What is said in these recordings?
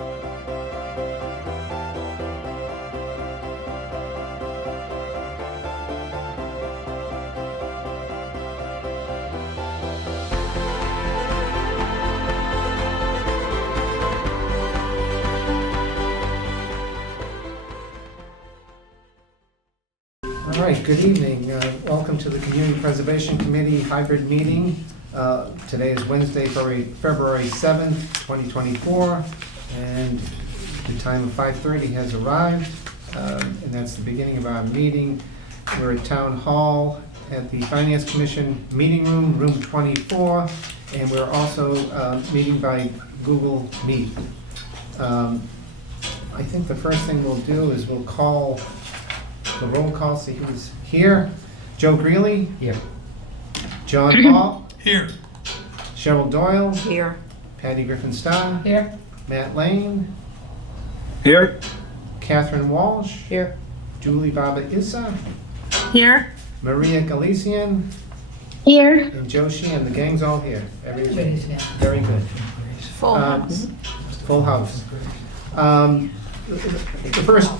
All right, good evening. Welcome to the Community Preservation Committee hybrid meeting. Today is Wednesday, February 7th, 2024, and the time of 5:30 has arrived, and that's the beginning of our meeting. We're at Town Hall at the Finance Commission meeting room, room 24, and we're also meeting by Google Meet. I think the first thing we'll do is we'll call the roll call, see who's here. Joe Greeley? Here. John Hall? Here. Cheryl Doyle? Here. Patty Griffin-Starr? Here. Matt Lane? Here. Catherine Walsh? Here. Julie Baba Issa? Here. Maria Galician? Here. And Joe Sheehan. The gang's all here. Everybody. Very good. Full house. Full house. The first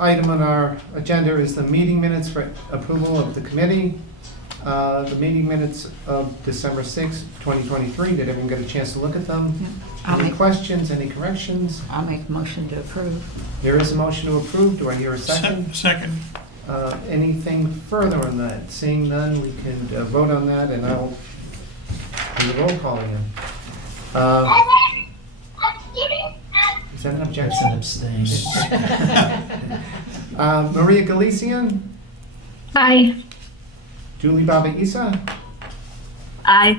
item on our agenda is the meeting minutes for approval of the committee. The meeting minutes of December 6th, 2023. Did everyone get a chance to look at them? Any questions, any corrections? I'll make a motion to approve. There is a motion to approve. Do I hear a second? Second. Anything further on that? Seeing none, we can vote on that, and I'll do the roll call again. Is that an objection? That's an abstain. Maria Galician? Aye. Julie Baba Issa? Aye.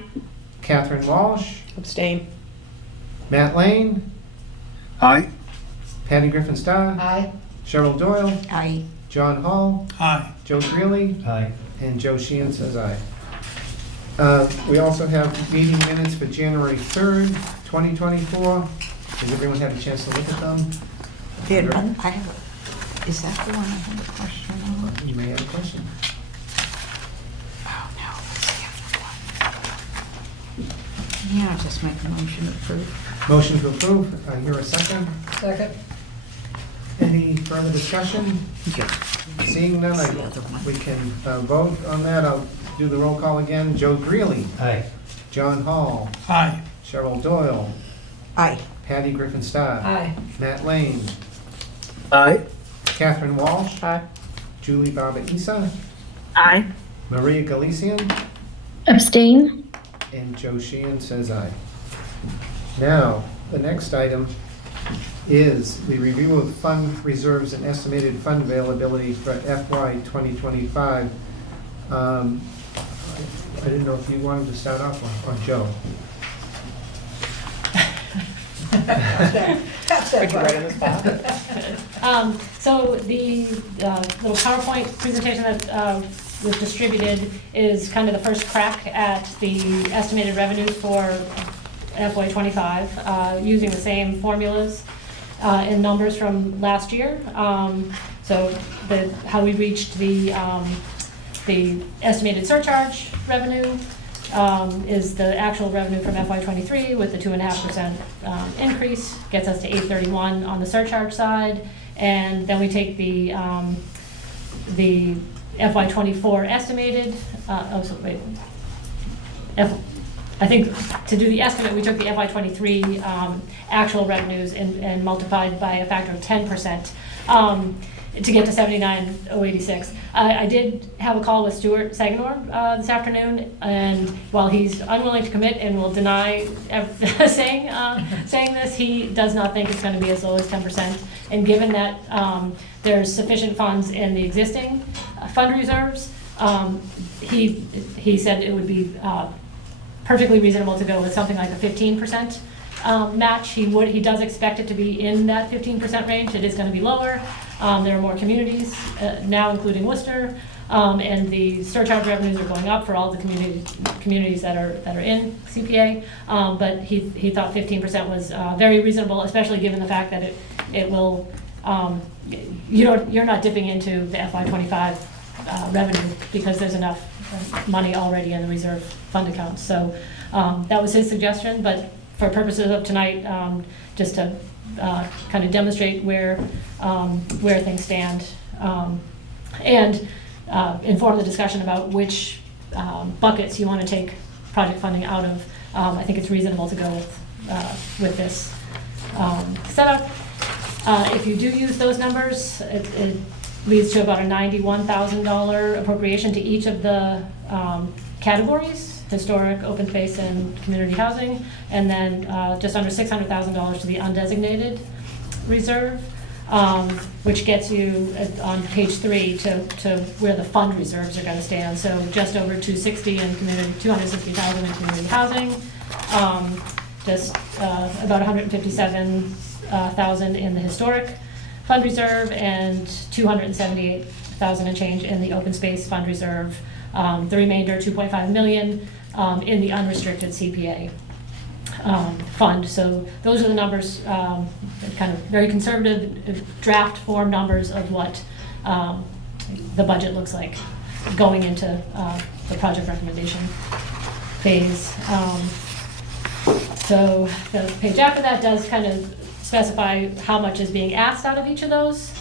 Catherine Walsh? Abstain. Matt Lane? Aye. Patty Griffin-Starr? Aye. Cheryl Doyle? Aye. John Hall? Aye. Joe Greeley? Aye. And Joe Sheehan says aye. We also have meeting minutes for January 3rd, 2024. Has everyone had a chance to look at them? Is that the one I have a question on? You may have a question. Oh, no, it's the other one. Yeah, I'll just make a motion to approve. Motion to approve. I hear a second. Second. Any further discussion? Seeing none, It's the other one. we can vote on that. I'll do the roll call again. Joe Greeley, Aye. John Hall, Aye. Cheryl Doyle, Aye. Patty Griffin-Starr, Aye. Matt Lane, Aye. Catherine Walsh, Aye. Julie Baba Issa, Aye. Maria Galician, Abstain. and Joe Sheehan says aye. Now, the next item is the review of fund reserves and estimated fund availability for FY 2025. I didn't know if you wanted to start off on Joe. So the little PowerPoint presentation that was distributed is kind of the first crack at the estimated revenues for FY '25, using the same formulas and numbers from last year. So how we reached the estimated surcharge revenue is the actual revenue from FY '23 with the 2.5% increase, gets us to 831 on the surcharge side. And then we take the FY '24 estimated, I think to do the estimate, we took the FY '23 actual revenues and multiplied by a factor of 10%. To get to 79,086. I did have a call with Stuart Saganor this afternoon, and while he's unwilling to commit and will deny saying this, he does not think it's going to be as low as 10%. And given that there's sufficient funds in the existing fund reserves, he said it would be perfectly reasonable to go with something like a 15% match. He does expect it to be in that 15% range. It is going to be lower. There are more communities now, including Worcester, and the surcharge revenues are going up for all the communities that are in CPA. But he thought 15% was very reasonable, especially given the fact that it will. You're not dipping into the FY '25 revenue because there's enough money already in the reserve fund account. So that was his suggestion, but for purposes of tonight, just to kind of demonstrate where things stand, and inform the discussion about which buckets you want to take project funding out of. I think it's reasonable to go with this setup. If you do use those numbers, it leads to about a $91,000 appropriation to each of the categories: historic, open space, and community housing, and then just under $600,000 to the undesignated reserve, which gets you on page 3 to where the fund reserves are going to stand. So just over 260 in community, 260,000 in community housing, just about 157,000 in the historic fund reserve, and 278,000 and change in the open space fund reserve. The remainder, 2.5 million, in the unrestricted CPA fund. So those are the numbers, kind of very conservative draft form numbers of what the budget looks like going into the project recommendation phase. So the page after that does kind of specify how much is being asked out of each of those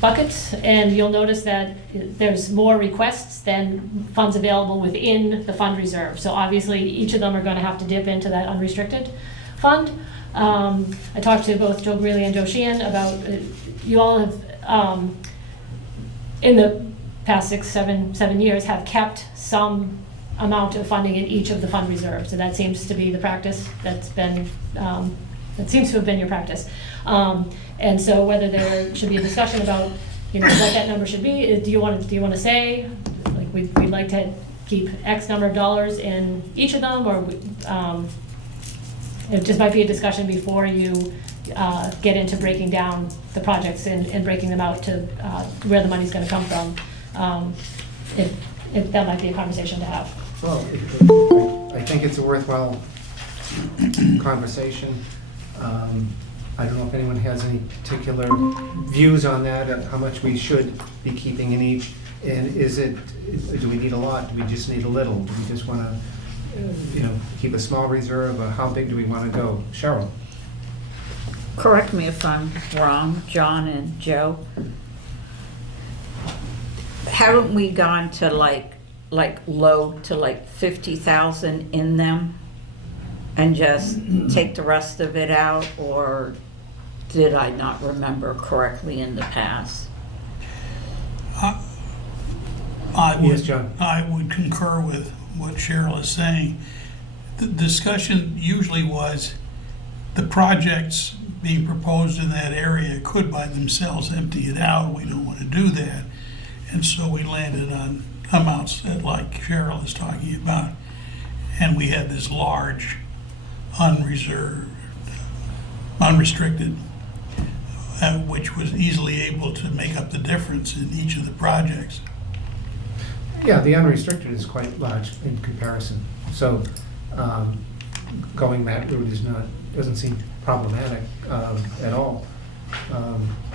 buckets, and you'll notice that there's more requests than funds available within the fund reserve. So obviously, each of them are going to have to dip into that unrestricted fund. I talked to both Joe Greeley and Joe Sheehan about, you all have, in the past 7 years, have kept some amount of funding in each of the fund reserves. So that seems to be the practice that's been, that seems to have been your practice. And so whether there should be a discussion about, what that number should be, do you want to say, like, we'd like to keep X number of dollars in each of them, or it just might be a discussion before you get into breaking down the projects and breaking them out to where the money's going to come from. If that might be a conversation to have. Well, I think it's a worthwhile conversation. I don't know if anyone has any particular views on that, and how much we should be keeping in each. And do we need a lot? Do we just need a little? Do we just want to, keep a small reserve? Or how big do we want to go? Cheryl? Correct me if I'm wrong, John and Joe. Haven't we gone to like low to like 50,000 in them and just take the rest of it out, or did I not remember correctly in the past? Yes, John. I would concur with what Cheryl is saying. The discussion usually was the projects being proposed in that area could by themselves empty it out. We don't want to do that. And so we landed on amounts that, like Cheryl is talking about. And we had this large, unrestricted, which was easily able to make up the difference in each of the projects. Yeah, the unrestricted is quite large in comparison. So going that route doesn't seem problematic at all.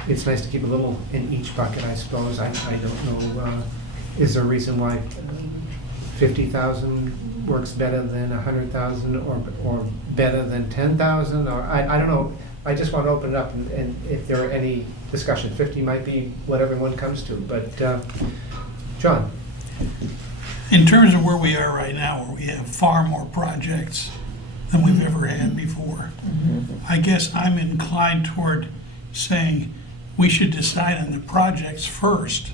It's nice to keep a little in each bucket, I suppose. I don't know, is there a reason why 50,000 works better than 100,000 or better than 10,000? Or I don't know. I just want to open it up, and if there are any discussion, 50 might be what everyone comes to. But John? In terms of where we are right now, where we have far more projects than we've ever had before, I guess I'm inclined toward saying we should decide on the projects first,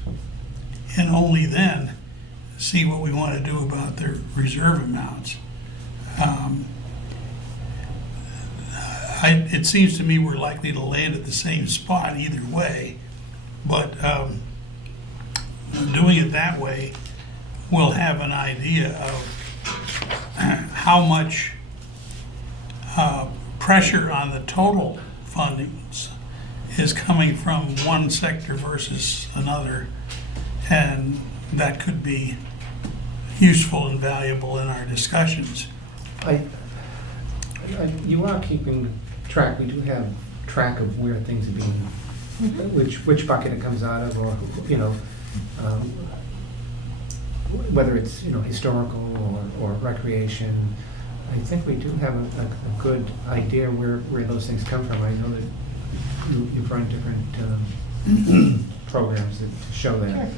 and only then see what we want to do about their reserve amounts. It seems to me we're likely to land at the same spot either way, but doing it that way, we'll have an idea of how much pressure on the total fundings is coming from one sector versus another, and that could be useful and valuable in our discussions. You are keeping track. We do have track of where things are being, which bucket it comes out of, or whether it's historical or recreation. I think we do have a good idea where those things come from. I know that you've run different programs to show that.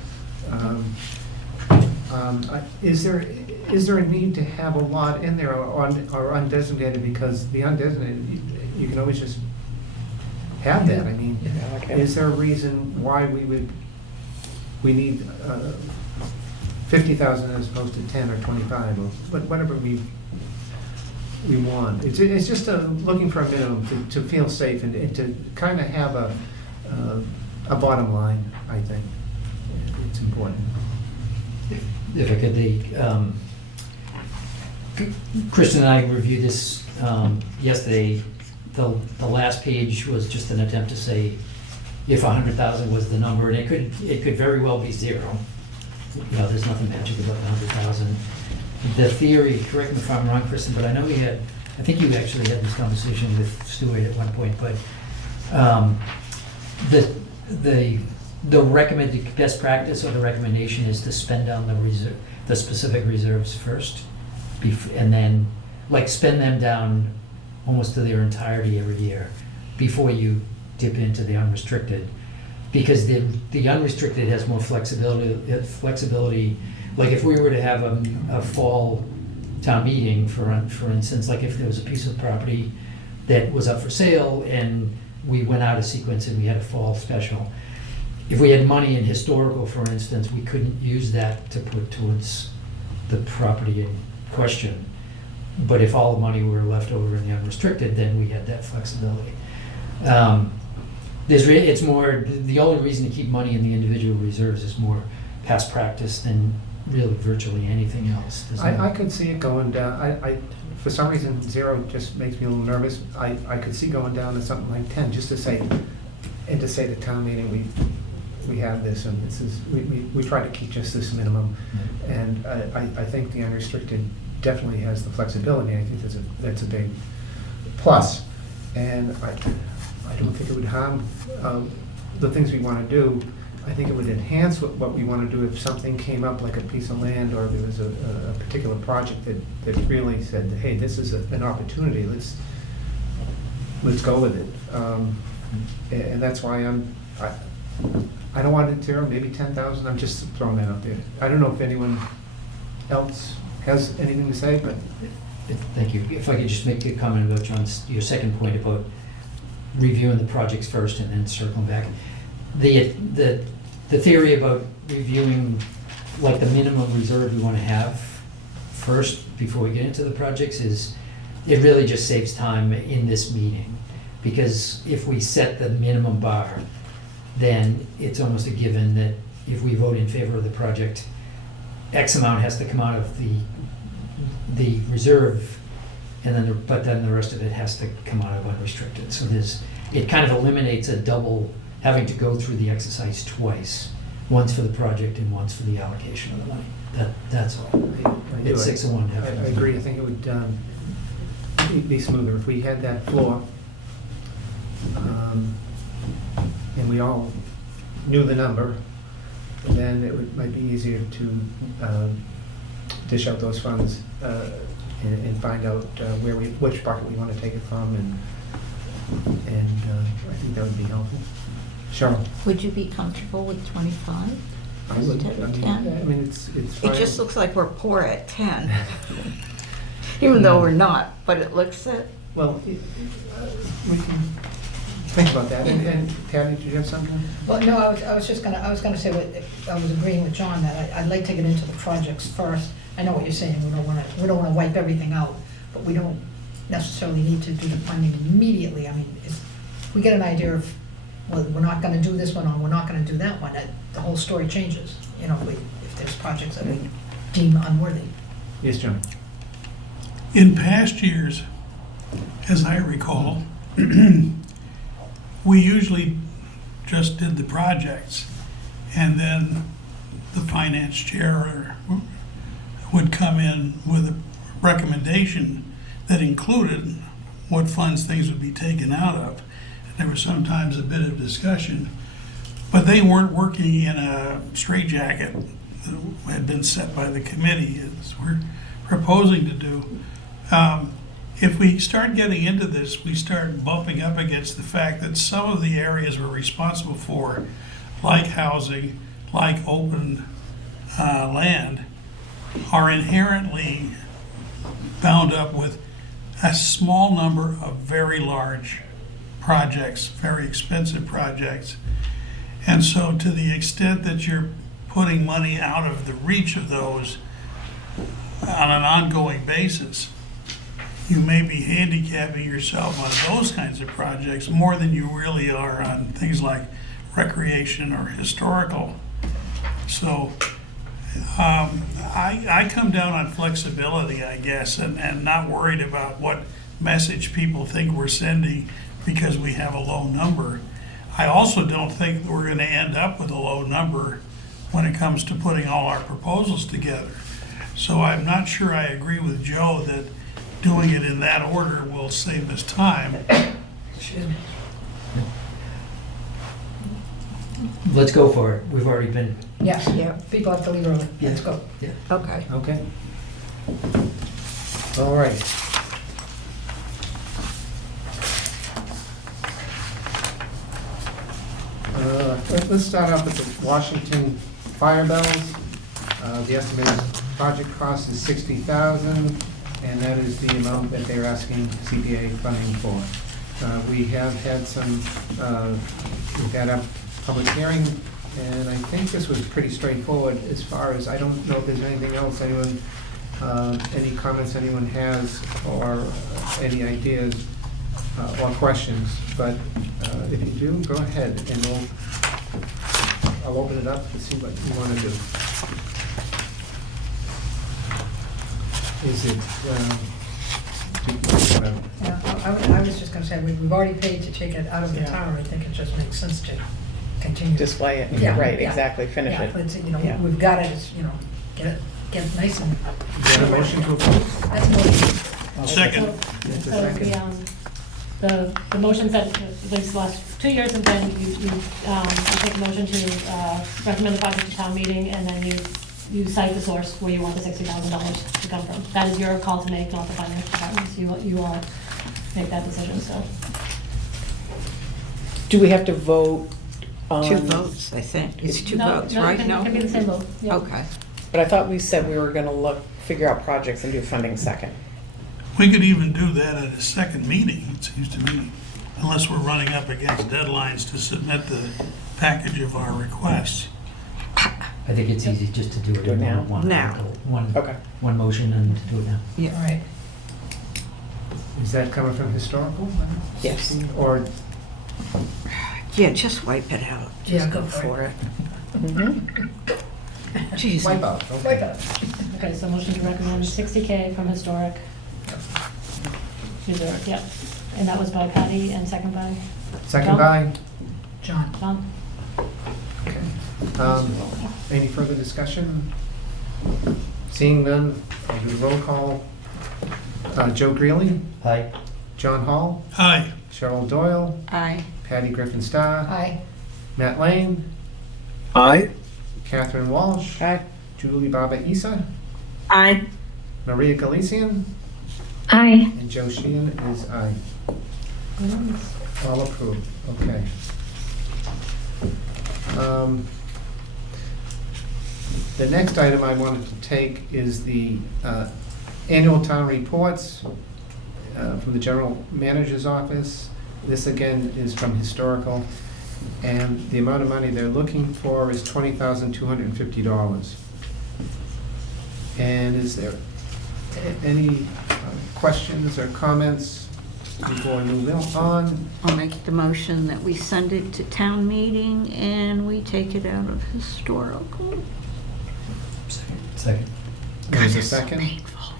Is there a need to have a lot in there or undesignated? Because the undesignated, you can always just have that. I mean, is there a reason why we need 50,000 as opposed to 10 or 25 or whatever we want? It's just looking for a minimum to feel safe and to kind of have a bottom line. I think it's important. If I could, Kristen and I reviewed this yesterday. The last page was just an attempt to say if 100,000 was the number, and it could very well be zero. You know, there's nothing magic about the 100,000. The theory, correct me if I'm wrong, Kristen, but I know I think you actually had this conversation with Stuart at one point, but the recommended best practice or the recommendation is to spend down the specific reserves first, and then spend them down almost to their entirety every year before you dip into the unrestricted, because the unrestricted has more flexibility. Like if we were to have a fall town meeting, for instance, like if there was a piece of property that was up for sale and we went out of sequence and we had a fall special, if we had money in historical, for instance, we couldn't use that to put towards the property in question. But if all the money were left over in the unrestricted, then we had that flexibility. It's more, the only reason to keep money in the individual reserves is more past practice than really virtually anything else. I could see it going down. I for some reason, zero just makes me a little nervous. I could see going down to something like 10, just to say, and to say to town meeting, we have this, and this is, we try to keep just this minimum. And I think the unrestricted definitely has the flexibility. I think that's a big plus. And I don't think it would harm the things we want to do. I think it would enhance what we want to do if something came up, like a piece of land, or there was a particular project that really said, hey, this is an opportunity, let's go with it. And that's why I don't want it zero, maybe 10,000, I'm just throwing that out there. I don't know if anyone else has anything to say, but. Thank you. If I could just make a comment about your second point about reviewing the projects first and then circling back. The theory about reviewing the minimum reserve we want to have first before we get into the projects is, it really just saves time in this meeting. Because if we set the minimum bar, then it's almost a given that if we vote in favor of the project, X amount has to come out of the reserve, and then the rest of it has to come out of unrestricted. So it kind of eliminates a double having to go through the exercise twice, once for the project and once for the allocation of the money. That's all. It's 6 of one, half I of the agree. other. I think it would be smoother if we had that floor, and we all knew the number. Then it might be easier to dish out those funds and find out which bucket we want to take it from, and I think that would be helpful. Cheryl? Would you be comfortable with 25 I would. instead of 10? I mean, it's fine. It just looks like we're poor at 10, even though we're not, but it looks it. Well, we can think about that. And Patty, did you have something? Well, no, I was gonna say, I was agreeing with John that I'd like to get into the projects first. I know what you're saying, we don't wanna wipe everything out, but we don't necessarily need to do the funding immediately. I mean, if we get an idea of, well, we're not gonna do this one, or we're not gonna do that one, the whole story changes. You know, if there's projects that we deem unworthy. Yes, John? In past years, as I recall, we usually just did the projects, and then the finance chair would come in with a recommendation that included what funds things would be taken out of. There was sometimes a bit of discussion, but they weren't working in a straitjacket that had been set by the committee, as we're proposing to do. If we start getting into this, we start bumping up against the fact that some of the areas we're responsible for, like housing, like open land, are inherently bound up with a small number of very large projects, very expensive projects. And so to the extent that you're putting money out of the reach of those on an ongoing basis, you may be handicapping yourself on those kinds of projects more than you really are on things like recreation or historical. So I come down on flexibility, I guess, and not worried about what message people think we're sending because we have a low number. I also don't think that we're going to end up with a low number when it comes to putting all our proposals together. So I'm not sure I agree with Joe that doing it in that order will save us time. Excuse me. Let's go for it. We've already been, Yes, Yeah. people have to leave early. Let's go. Okay. Okay. All right. Let's start off with the Washington fire bells. The estimated project cost is $60,000, and that is the amount that they're asking CPA funding for. We have had some, we've had a public hearing, and I think this was pretty straightforward as far as, I don't know if there's anything else anyone, any comments anyone has, or any ideas or questions, but if you do, go ahead, and I'll open it up to see what you want to do. Is it, Yeah, I was just gonna say, we've already paid to take it out of the Yeah. tower. I think it just makes sense to continue. Display it, Yeah, right, yeah. exactly, finish Yeah, it. but it's, Yeah. we've got it, it's, get it nice and. do you have a motion to approve? That's what. Second. It's a So second. the motions that, these last 2 years have been, you take a motion to recommend the project to town meeting, and then you cite the source where you want the $60,000 to come from. That is your call to make, not the finance department's. You all make that decision, so. Do we have to vote on? Two votes, I think. It's two No, votes, no, right? It can be the same vote. Yeah. Okay. But I thought we said we were gonna figure out projects and do funding second. We could even do that at a second meeting, it seems to me, unless we're running up against deadlines to submit the package of our requests. I think it's easy just to do it Do it in now? one. Now. Okay. One motion and to do it now. All right. Is that coming from historical? Yes. Or, Yeah, just wipe it out. Yeah, Just go go for for it. Mhm. Jeez. wipe out, Wipe okay. out. Okay, so motion to recommend 60K from historic. Reserve, yep. And that was by Patty and second by Second by? John. John. Okay. Any further discussion? Seeing none, I'll do the roll call. Joe Greeley, Aye. John Hall, Aye. Cheryl Doyle, Aye. Patty Griffin Starr, Aye. Matt Lane, Aye. Catherine Walsh, Aye. Julie Baba Isa, Aye. Maria Galician, Aye. and Joe Sheehan is aye. All approved, okay. The next item I wanted to take is the annual town reports from the general manager's office. This again is from historical, and the amount of money they're looking for is $20,250. And is there any questions or comments before we move on? I'll make the motion that we send it to town meeting and we take it out of historical. Second. There's a second? Painful.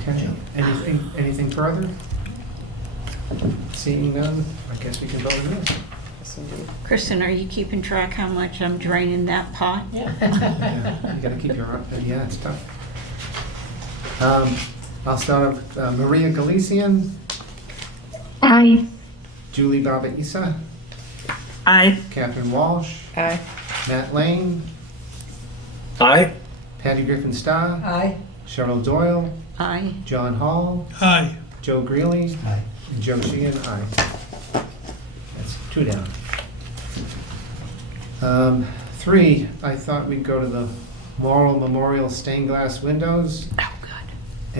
Okay, anything further? Seeing none, I guess we can vote on this. Yes, indeed. Kristen, are you keeping track how much I'm draining that pot? Yeah. Yeah, you gotta keep your, yeah, it's tough. I'll start with Maria Galician, Aye. Julie Baba Isa, Aye. Catherine Walsh, Aye. Matt Lane, Aye. Patty Griffin Starr, Aye. Cheryl Doyle, Aye. John Hall, Aye. Joe Greeley, Aye. and Joe Sheehan, aye. That's 2 down. 3, I thought we'd go to the Morrill Memorial stained glass windows, Oh, good.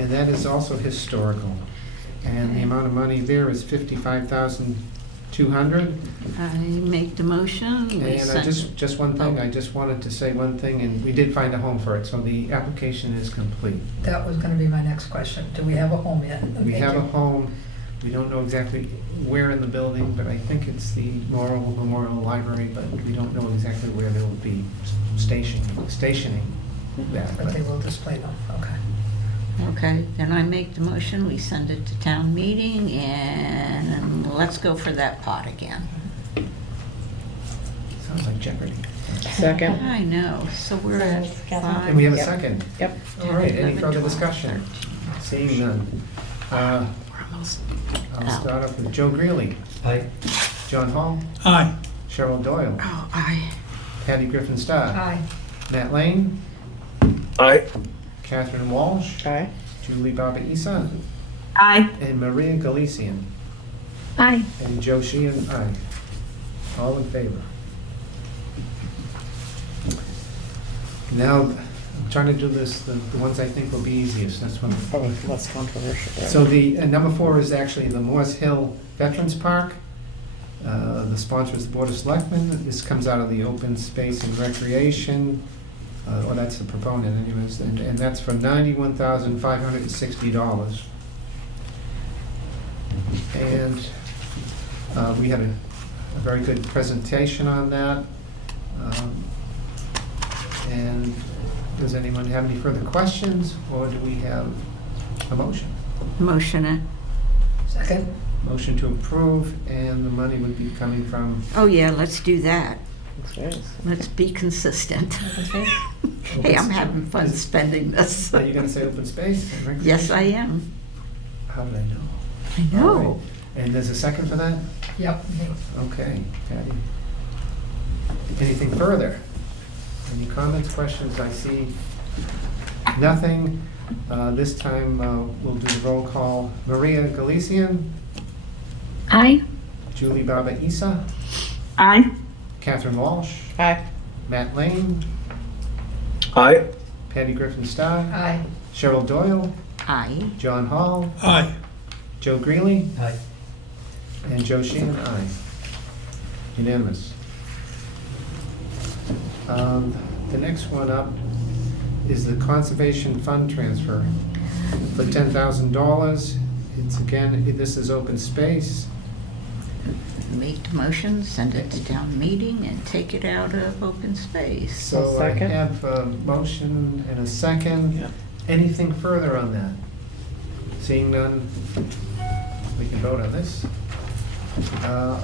and that is also historical. And the amount of money there is $55,200. I make the motion. We And I send- just one thing, I just wanted to say one thing, and we did find a home for it, so the application is complete. That was gonna be my next question. Do we have a home yet? We Okay, have a Jim. home, we don't know exactly where in the building, but I think it's the Morrill Memorial Library, but we don't know exactly where they'll be stationing that. But they will display them, okay. Okay, then I make the motion, we send it to town meeting, and let's go for that pot again. Sounds like Jeopardy. Second. I know, so we're at Catherine? And we have a Yep. second. Yep. All right, any 11, further 12, discussion? 13. Seeing none. We're almost I'll out. start off with Joe Greeley, Aye. John Hall, Aye. Cheryl Doyle, Oh, aye. Patty Griffin Starr, Aye. Matt Lane, Aye. Catherine Walsh, Aye. Julie Baba Isa, Aye. and Maria Galician. Aye. And Joe Sheehan, aye. All in favor. Now, I'm trying to do this, the ones I think will be easiest, that's one. Probably less controversial. right? So the, number 4 is actually the Morse Hill Veterans Park. The sponsor is the Board of Selectmen. This comes out of the Open Space and Recreation, or that's the proponent anyways, and that's for $91,560. And we had a very good presentation on that. And does anyone have any further questions, or do we have a motion? Motion it. Second? Motion to approve, and the money would be coming from Oh, yeah, let's do that. That's nice. Let's be consistent. Open space? Hey, I'm having fun spending this. Are you gonna say open space and recreation? Yes, I am. How did I know? I All right. know. And there's a second for that? Yep. Okay, Patty. Anything further? Any comments, questions? I see nothing. This time, we'll do the roll call. Maria Galician, Aye. Julie Baba Isa, Aye. Catherine Walsh, Aye. Matt Lane, Aye. Patty Griffin Starr, Aye. Cheryl Doyle, Aye. John Hall, Aye. Joe Greeley, Aye. and Joe Sheehan, aye. Unanimous. The next one up is the Conservation Fund transfer for $10,000. It's again, this is open space. Make the motion, send it to town meeting, and take it out of open space. So I Second. have a motion and a second. Yeah. Anything further on that? Seeing none, we can vote on this. I'll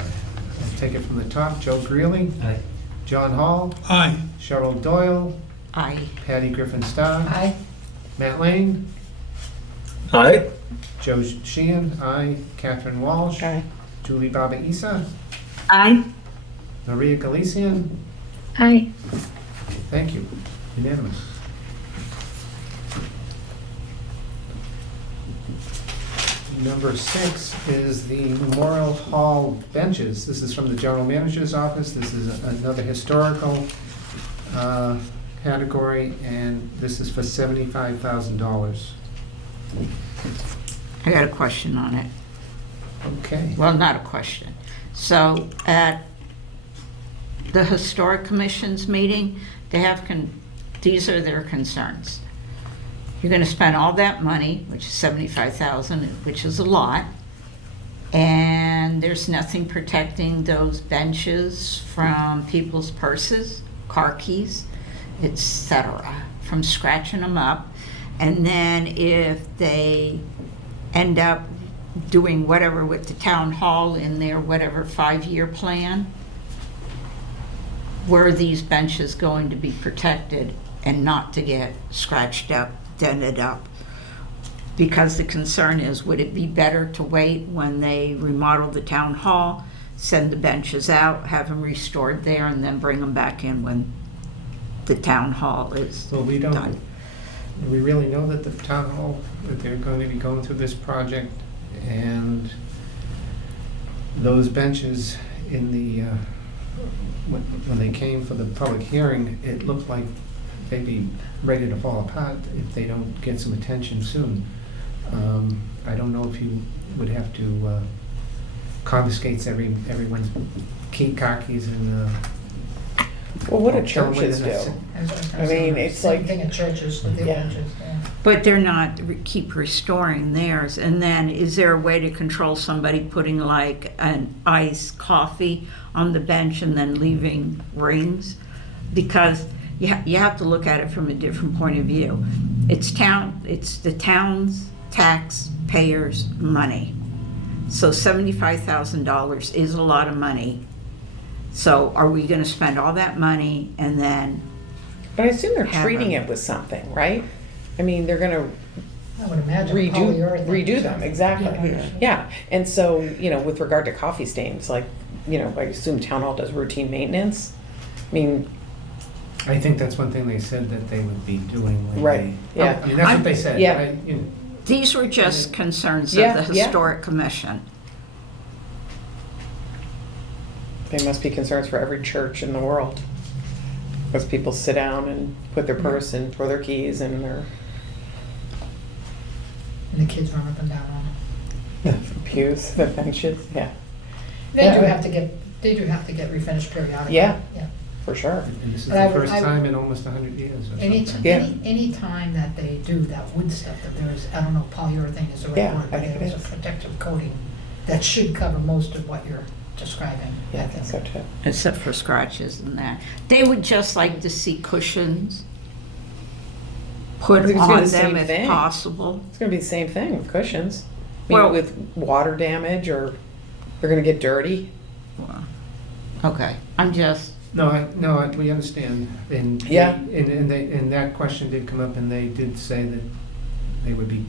take it from the top. Joe Greeley, Aye. John Hall, Aye. Cheryl Doyle, Aye. Patty Griffin Starr, Aye. Matt Lane, Aye. Joe Sheehan, aye. Catherine Walsh, Aye. Julie Baba Isa, Aye. Maria Galician. Aye. Thank you. Unanimous. Number 6 is the Memorial Hall benches. This is from the General Manager's Office. This is another historical category, and this is for $75,000. I got a question on it. Okay. Well, not a question. So at the Historic Commission's meeting, they have, these are their concerns. You're gonna spend all that money, which is $75,000, which is a lot, and there's nothing protecting those benches from people's purses, car keys, etc., from scratching them up. And then if they end up doing whatever with the town hall in their whatever 5-year plan, were these benches going to be protected and not to get scratched up, dented up? Because the concern is, would it be better to wait when they remodel the town hall, send the benches out, have them restored there, and then bring them back in when the town hall is Well, we done? don't, do we really know that the town hall, that they're going to be going through this project? And those benches in the, when they came for the public hearing, it looked like they'd be ready to fall apart if they don't get some attention soon. I don't know if you would have to confiscate everyone's car keys and Well, what do tell them churches whether do? that's- I mean, it's Same like- thing at churches, with their Yeah. benches, yeah. But they're not, keep restoring theirs. And then is there a way to control somebody putting like an iced coffee on the bench and then leaving rings? Because you have to look at it from a different point of view. It's the town's taxpayers' money. So $75,000 is a lot of money. So are we gonna spend all that money and then, But I assume they're Have treating them. it with something, right? I mean, they're gonna I would imagine redo polyurethane. them, exactly. Yeah, and so, with regard to coffee stains, like, I assume town hall does routine maintenance. I mean, I think that's one thing they said that they would be doing. when Right, they- yeah. I mean, that's what they said. Yeah. these were just concerns of Yeah, the yeah. Historic Commission. they must be concerns for every church in the world. Because people sit down and put their purse and throw their keys in their And the kids run up and down on them. pews, the benches, yeah, They Yeah. do have to get refinished periodically. Yeah. Yeah. for sure. And this is But I the would- first I would- time in almost 100 years or Any, something. Yeah. any time that they do that wood stuff, that there is, I don't know, polyurethane is the right Yeah, word, I but think there it is a is. protective coating that should cover most of what you're describing. Yeah, I think so too. Except for scratches and that. They would just like to see cushions put I think it's gonna on be the them same if thing. possible. It's gonna be the same thing with cushions. I Well- mean, with water damage, or they're gonna get dirty. Okay, I'm just, We understand. And Yeah. And that question did come up, and they did say that they would be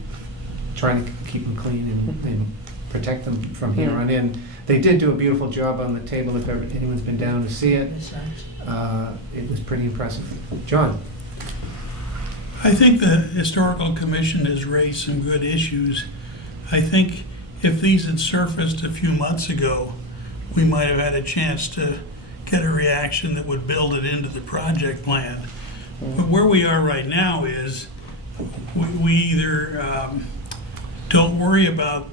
trying to keep them clean and protect them from here Yeah. on in. They did do a beautiful job on the table, if anyone's been down to see it. It's nice. It was pretty impressive. John? I think the Historical Commission has raised some good issues. I think if these had surfaced a few months ago, we might have had a chance to get a reaction that would build it into the project plan. But where we are right now is, we either don't worry about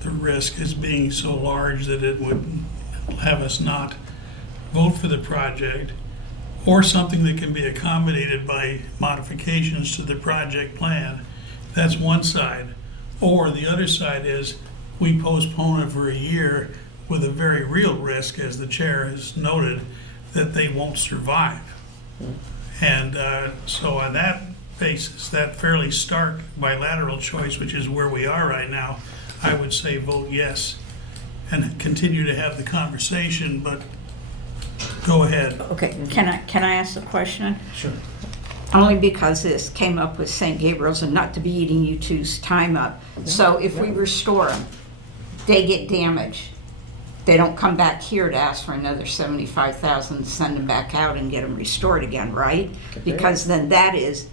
the risk as being so large that it would have us not vote for the project, or something that can be accommodated by modifications to the project plan. That's one side. Or the other side is, we postpone it for a year with a very real risk, as the chair has noted, that they won't survive. And so on that basis, that fairly stark bilateral choice, which is where we are right now, I would say vote yes and continue to have the conversation, but go ahead. okay, can I ask a question? Sure. Only because this came up with St. Gabriel's, and not to be eating you two's time up. So if we restore them, they get damaged. They don't come back here to ask for another 75,000 to send them back out and get them restored again, right? Because then that is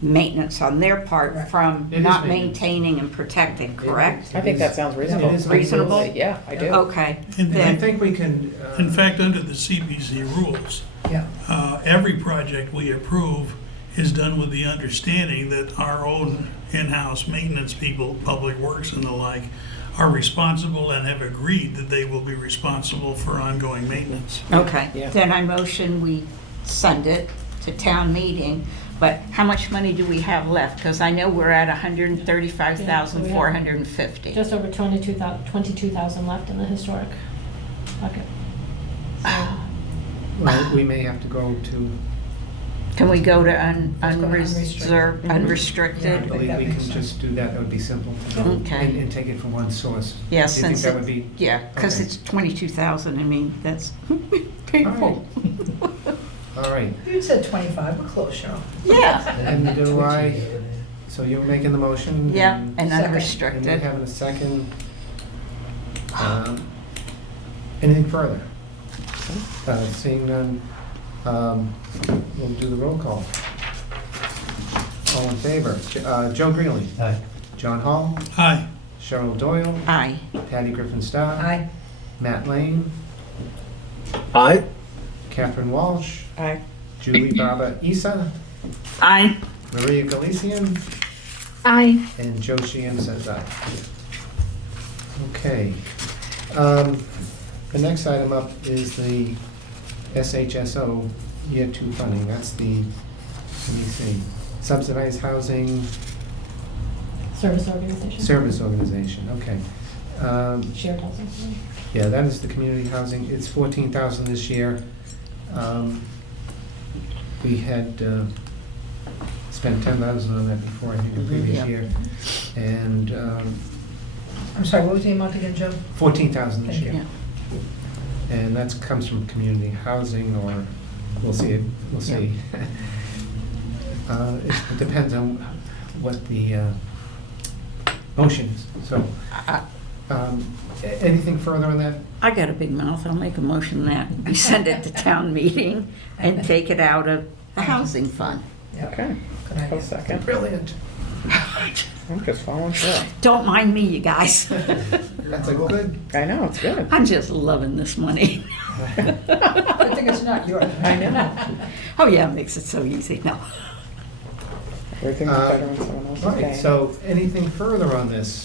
maintenance on their part Right. from It is not maintenance. maintaining and protecting, correct? I think that sounds reasonable. It is Reasonable? Yeah, I do. Okay, And I then, think we can. in fact, under the CPC rules, Yeah. every project we approve is done with the understanding that our own in-house maintenance people, Public Works and the like, are responsible and have agreed that they will be responsible for ongoing maintenance. okay, Yeah. then I motion we send it to town meeting, but how much money do we have left? Because I know we're at 135,450. Just over 22,000 left in the historic bucket. So, Well, we may have to go to, Can we go to Let's go to unreserved, Yeah. I unrestricted? believe that we makes can sense. just do that. That would be simple. Okay. And take it from one source. Yeah, Do you think since that it- would be? Yeah, because Okay. it's 22,000, I mean, that's painful. All right. You said 25, we're close, Cheryl. Yeah. And do I, so you're making the motion? Yeah, and Second. And we're unrestricted. having a second. Anything further? Seeing none, we'll do the roll call. All in favor? Joe Greeley, Aye. John Hall, Aye. Cheryl Doyle, Aye. Patty Griffin Starr, Aye. Matt Lane, Aye. Catherine Walsh, Aye. Julie Baba Isa, Aye. Maria Galician, Aye. and Joe Sheehan says aye. Okay. The next item up is the SHSO Year 2 funding. That's the, let me see, subsidized housing Service organization. service organization, okay. Shared housing. Yeah, that is the community housing. It's 14,000 this year. We had spent 10,000 on that before, I think, the previous Yeah. year. And I'm sorry, what was the amount again, Joe? 14,000 this Thank year. Yeah. And that comes from community housing, or we'll see, we'll see. It depends on what the motion is. So, anything further on that? I got a big mouth. I'll make a motion that we send it to town meeting and take it out of the housing fund. Yeah, Okay. good I'll idea. second. Brilliant. I'm just following through. Don't mind me, you guys. That's a good, I know, it's good. I'm just loving this money. Good thing it's not yours. I know. Oh, yeah, it makes it so easy. No. Everything's better when someone else is right, paying. so anything further on this?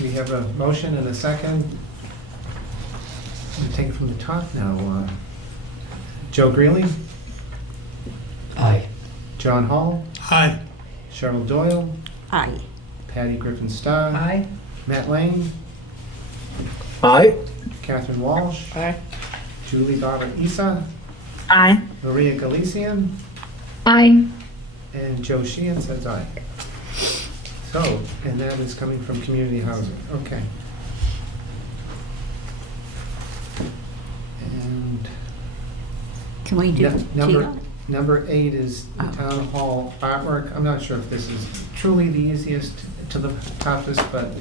We have a motion and a second. I'm gonna take it from the top now. Joe Greeley, Aye. John Hall, Aye. Cheryl Doyle, Aye. Patty Griffin Starr, Aye. Matt Lane, Aye. Catherine Walsh, Aye. Julie Baba Isa, Aye. Maria Galician, Aye. and Joe Sheehan says aye. So, and that is coming from community housing, okay. And Can we do number 8 is the Oh. town hall artwork. I'm not sure if this is truly the easiest to the toughest, but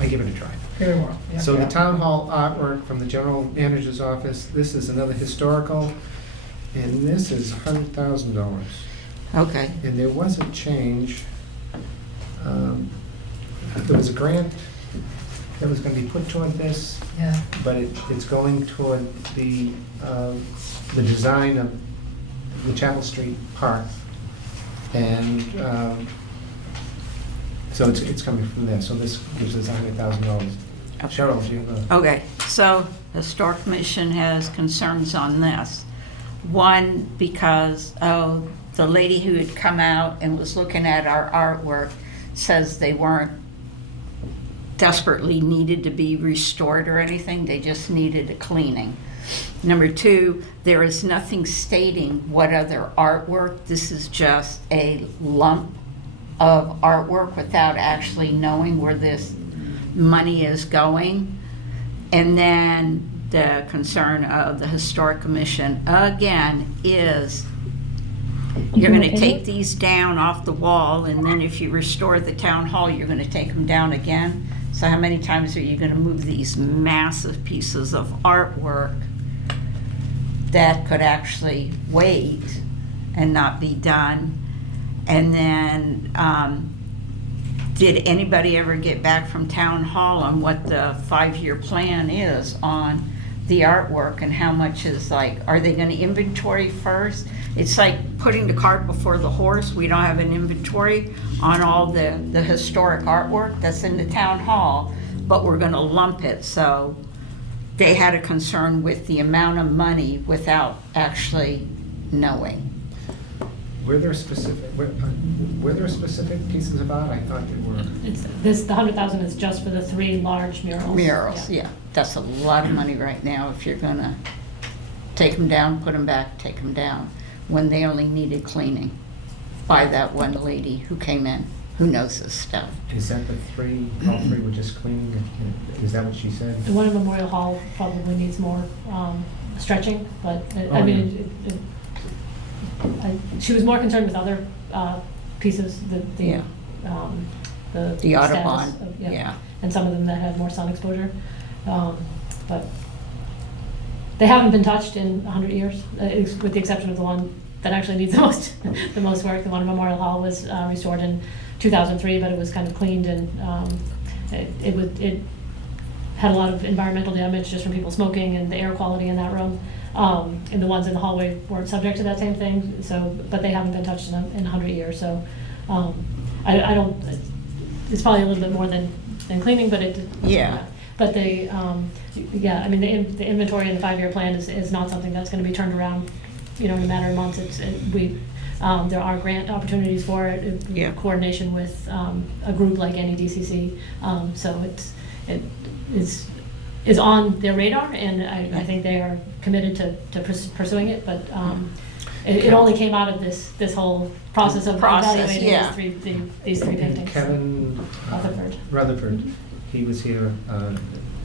I give it a try. Very well. Yeah. So the Yeah. town hall artwork from the general manager's office, this is another historical, and this is $100,000. Okay. And there was a change. There was a grant that was gonna be put toward this, Yeah. but it's going toward the design of the Chapel Street Park. And so it's coming from there, so this gives us $100,000. Cheryl, do you have a? Okay, so the Historic Commission has concerns on this. One, because the lady who had come out and was looking at our artwork says they weren't desperately needed to be restored or anything, they just needed a cleaning. Number 2, there is nothing stating what other artwork, this is just a lump of artwork without actually knowing where this money is going. And then the concern of the Historic Commission, again, is you're gonna take these down off the wall, and then if you restore the town hall, you're gonna take them down again. So how many times are you gonna move these massive pieces of artwork that could actually wait and not be done? And then, did anybody ever get back from town hall on what the 5-year plan is on the artwork and how much is like, are they gonna inventory first? It's like putting the cart before the horse. We don't have an inventory on all the historic artwork that's in the town hall, but we're gonna lump it. So they had a concern with the amount of money without actually knowing. Were there specific pieces of art? I thought there were. The 100,000 is just for the 3 large murals. Murals, yeah, that's a lot of money right now if you're gonna take them down, put them back, take them down, when they only needed cleaning by that one lady who came in, who knows this stuff. Is that the 3, all 3 were just cleaning? Is that what she said? The one in Memorial Hall probably needs more stretching, but I Oh, mean, she was more concerned with other pieces, Yeah. the The status Audubon, of- yeah. and some of them that had more sun exposure. But they haven't been touched in 100 years, with the exception of the one that actually needs the most, the most work. The one in Memorial Hall was restored in 2003, but it was kind of cleaned and it had a lot of environmental damage just from people smoking and the air quality in that room. And the ones in the hallway weren't subject to that same thing, so, but they haven't been touched in 100 years, so, I don't, it's probably a little bit more than cleaning, but it. Yeah. But they, yeah, I mean, the inventory and the 5-year plan is not something that's gonna be turned around, in a matter of months. There are grant opportunities for it, in coordination with, a group like NEDCC, so it is on their radar, and I think they are committed to pursuing it, but, it only came out of this whole process of evaluating yeah. these three And paintings. Kevin Rutherford, he was here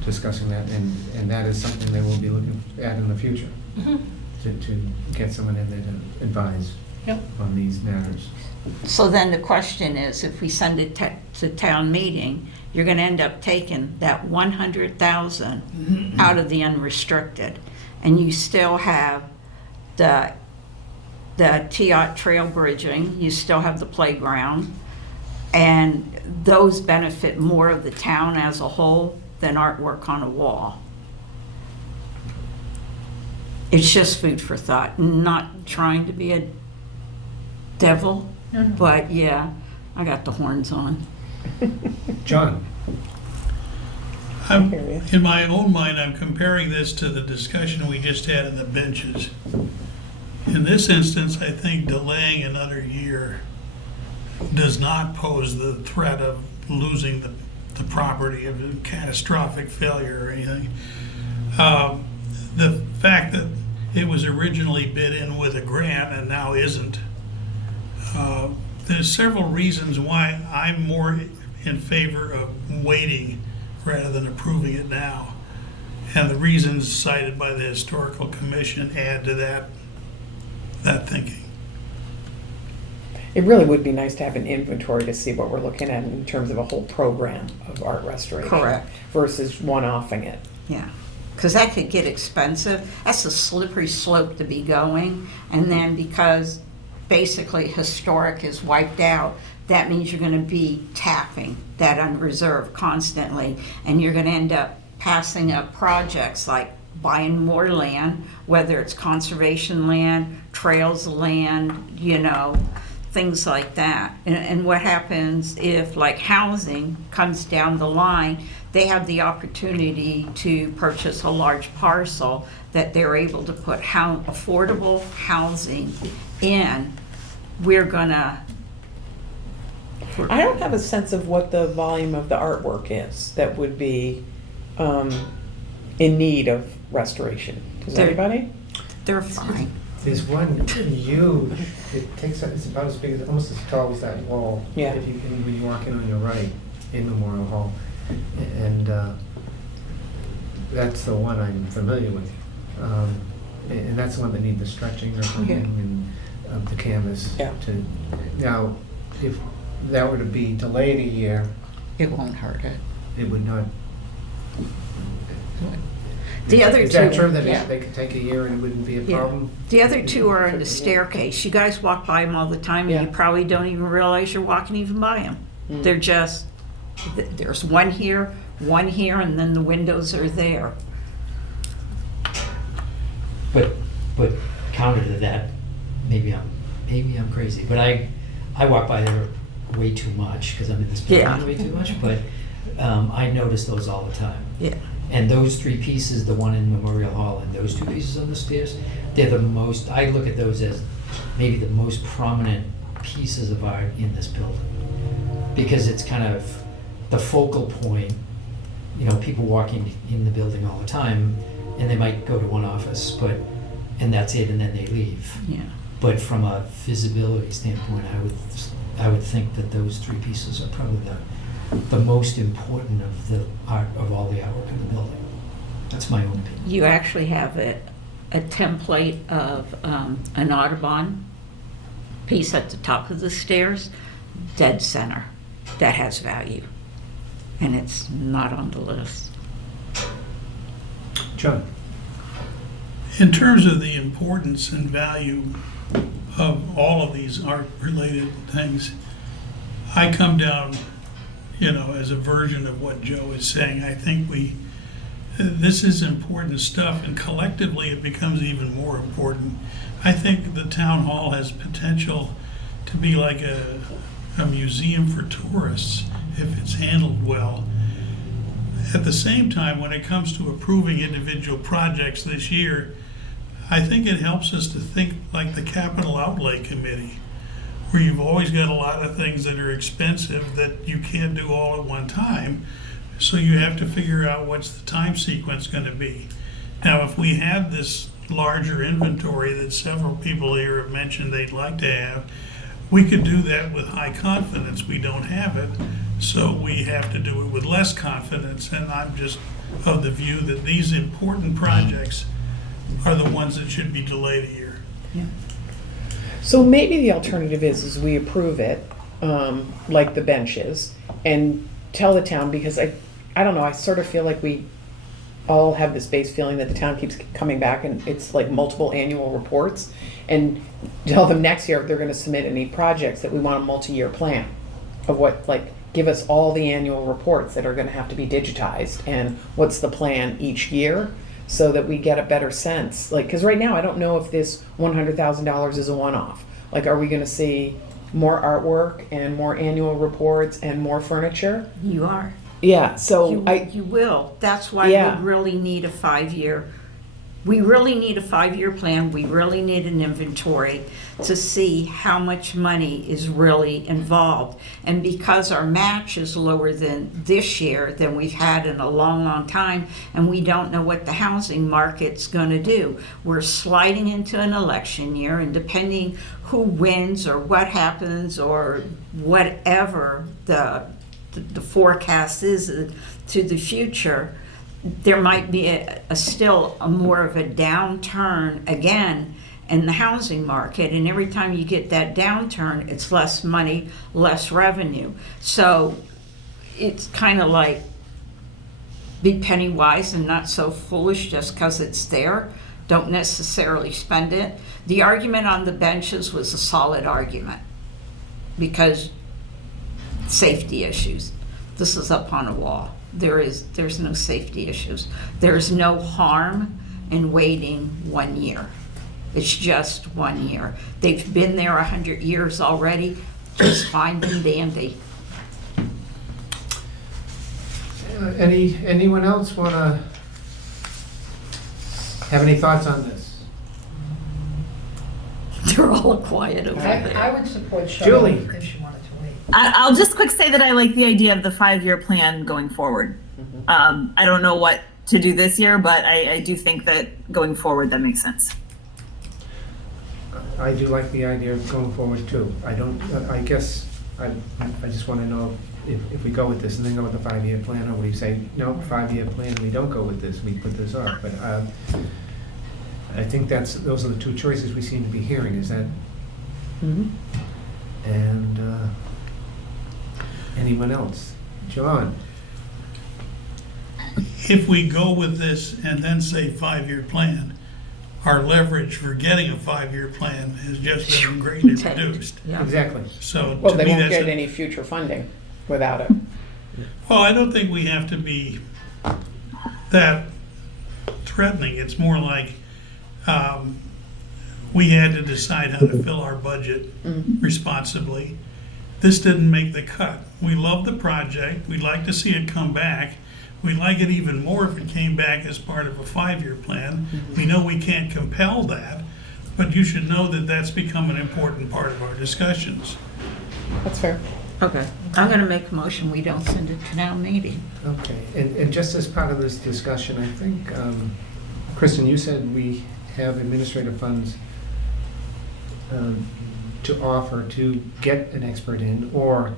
discussing that, and that is something they will be looking at in the future, Mhm. to get someone in there to advise Yep. on these matters. So then the question is, if we send it to town meeting, you're gonna end up taking that 100,000 out of the unrestricted, and you still have the Teot Trail bridging, you still have the playground, and those benefit more of the town as a whole than artwork on a wall. It's just food for thought, not trying to be a devil, but yeah, I got the horns on. John? In my own mind, I'm comparing this to the discussion we just had in the benches. In this instance, I think delaying another year does not pose the threat of losing the property, of a catastrophic failure or anything. The fact that it was originally bid in with a grant and now isn't, there's several reasons why I'm more in favor of waiting rather than approving it now. And the reasons cited by the Historical Commission add to that thinking. It really would be nice to have an inventory to see what we're looking at in terms of a whole program of art restoration. Correct. Versus one-offing it. Yeah, because that could get expensive. That's a slippery slope to be going. And then because basically historic is wiped out, that means you're going to be tapping that unreserved constantly. And you're going to end up passing up projects like buying more land, whether it's conservation land, trails land, things like that. And what happens if, like, housing comes down the line, they have the opportunity to purchase a large parcel that they're able to put affordable housing in. We're gonna... I don't have a sense of what the volume of the artwork is that would be in need of restoration. Does anybody? They're fine. There's one huge, it's about as big as, almost as tall as that wall. Yeah. When you walk in on your right, in Memorial Hall. And that's the one I'm familiar with. And that's the one that needs the stretching or something, and the canvas. Yeah. Now, if that were to be delayed a year, It won't hurt it. it would not. The other Is that two- true that yeah. they could take a year and it wouldn't be a Yeah. problem? The other two are in the staircase. You guys walk by them all the time, and Yeah. you probably don't even realize you're walking even by them. They're just, there's one here, and then the windows are there. But counter to that, maybe I'm crazy, but I walk by there way too much because I'm in this building Yeah. way too much. But I notice those all the time. Yeah. And those three pieces, the one in Memorial Hall and those two pieces on the stairs, they're the most. I look at those as maybe the most prominent pieces of art in this building because it's kind of the focal point. People walking in the building all the time, and they might go to one office, and that's it, and then they leave. Yeah. But from a visibility standpoint, I would think that those three pieces are probably the most important of the art of all the artwork in the building. That's my own opinion. You actually have a template of an Audubon piece at the top of the stairs, dead center, that has value. And it's not on the list. John? In terms of the importance and value of all of these art-related things, I come down, as a version of what Joe is saying. I think this is important stuff, and collectively it becomes even more important. I think the town hall has potential to be like a museum for tourists if it's handled well. At the same time, when it comes to approving individual projects this year, I think it helps us to think like the Capital Outlay Committee, where you've always got a lot of things that are expensive that you can't do all at one time. So you have to figure out what's the time sequence going to be. Now, if we had this larger inventory that several people here have mentioned they'd like to have, we could do that with high confidence. We don't have it, so we have to do it with less confidence. And I'm just of the view that these important projects are the ones that should be delayed a year. So maybe the alternative is we approve it, like the benches, and tell the town, because I don't know, I sort of feel like we all have this base feeling that the town keeps coming back and it's like multiple annual reports, and tell them next year if they're gonna submit any projects that we want a multi-year plan of what, like, give us all the annual reports that are gonna have to be digitized and what's the plan each year, so that we get a better sense. Like, cause right now I don't know if this $100,000 is a one-off. Like, are we gonna see more artwork and more annual reports and more furniture? You are. Yeah, so You will. That's why Yeah. we really need a 5-year. We really need a 5-year plan. We really need an inventory to see how much money is really involved. And because our match is lower than this year than we've had in a long, long time, and we don't know what the housing market's gonna do. We're sliding into an election year, and depending who wins or what happens or whatever the forecast is to the future, there might be still more of a downturn again in the housing market. And every time you get that downturn, it's less money, less revenue. So it's kind of like be penny wise and not so foolish just because it's there. Don't necessarily spend it. The argument on the benches was a solid argument because safety issues. This is up on a wall. There's no safety issues. There's no harm in waiting 1 year. It's just 1 year. They've been there 100 years already. Just fine and dandy. Anyone else want to have any thoughts on this? They're all quiet over I there. would support Julie. Cheryl if she wanted to wait. I'll just quick say that I like the idea of the 5-year plan going forward. I don't know what to do this year, but I do think that going forward, that makes sense. I do like the idea of going forward too. I guess, I just want to know if we go with this and then go with the 5-year plan, or we say, no, 5-year plan, we don't go with this, we put this off. But I think those are the two choices we seem to be hearing, is that, and anyone else? John? If we go with this and then say 5-year plan, our leverage for getting a 5-year plan has just been greatly reduced. Yeah. Exactly. So well, to they me, won't that's get any future funding without it. well, I don't think we have to be that threatening. It's more like we had to decide how to fill our budget responsibly. This didn't make the cut. We love the project. We'd like to see it come back. We'd like it even more if it came back as part of a 5-year plan. We know we can't compel that, but you should know that that's become an important part of our discussions. That's fair. Okay. I'm going to make a motion. We don't send it to town meeting. Okay, and just as part of this discussion, I think, Kristen, you said we have administrative funds to offer to get an expert in, or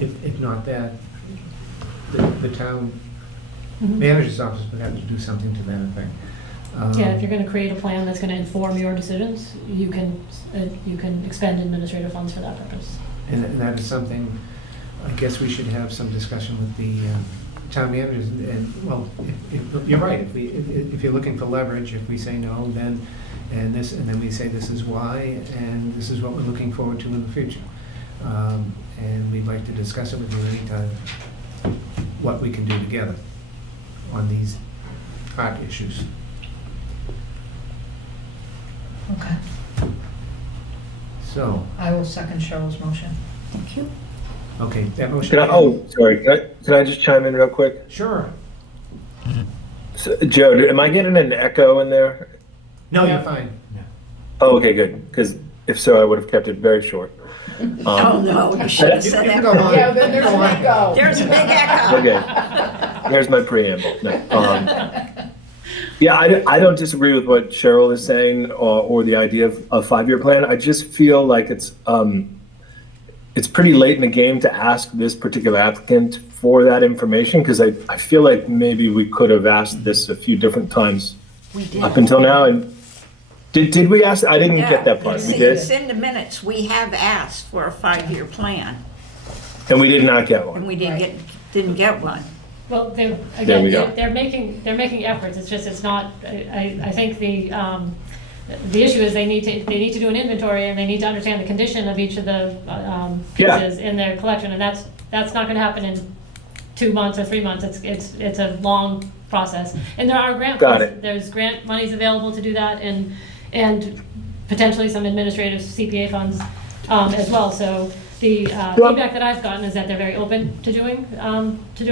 if not that, the town manager's office would have to do something to that effect. Yeah, if you're gonna create a plan that's gonna inform your decisions, you can expend administrative funds for that purpose. And that is something, I guess we should have some discussion with the town managers, and, well, if, you're right, if you're looking for leverage, if we say no, then, and then we say this is why, and this is what we're looking forward to in the future. And we'd like to discuss it with you anytime, what we can do together on these hard issues. Okay, So, I will second Cheryl's motion. Thank you. okay, that motion. Can I just chime in real quick? Sure. So, Joe, am I getting an echo in there? No, you're fine. Oh, okay, good. Because if so, I would have kept it very short. Oh, no, you should have You said can that. go on. Yeah, then there's Go an on. echo. There's a big echo. Okay. Here's my preamble. No, yeah, I don't disagree with what Cheryl is saying or the idea of a 5-year plan. I just feel like it's pretty late in the game to ask this particular applicant for that information, because I feel like maybe we could have asked this a few different times We did. up until now. And did we ask? I didn't get that part. It's- We did, It's in the minutes. We have asked for a 5-year plan, and we did not get and one. we didn't get one. Well, There again, we go. they're making efforts, it's just, it's not, I think the issue is they need to do an inventory, and they need to understand the condition of each of the Yeah. pieces in their collection, and that's not gonna happen in 2 months or 3 months, it's a long process. And there are grant Got funds, it. there's grant monies available to do that, and potentially some administrative CPA funds as well, so the feedback that I've gotten is that they're very open to doing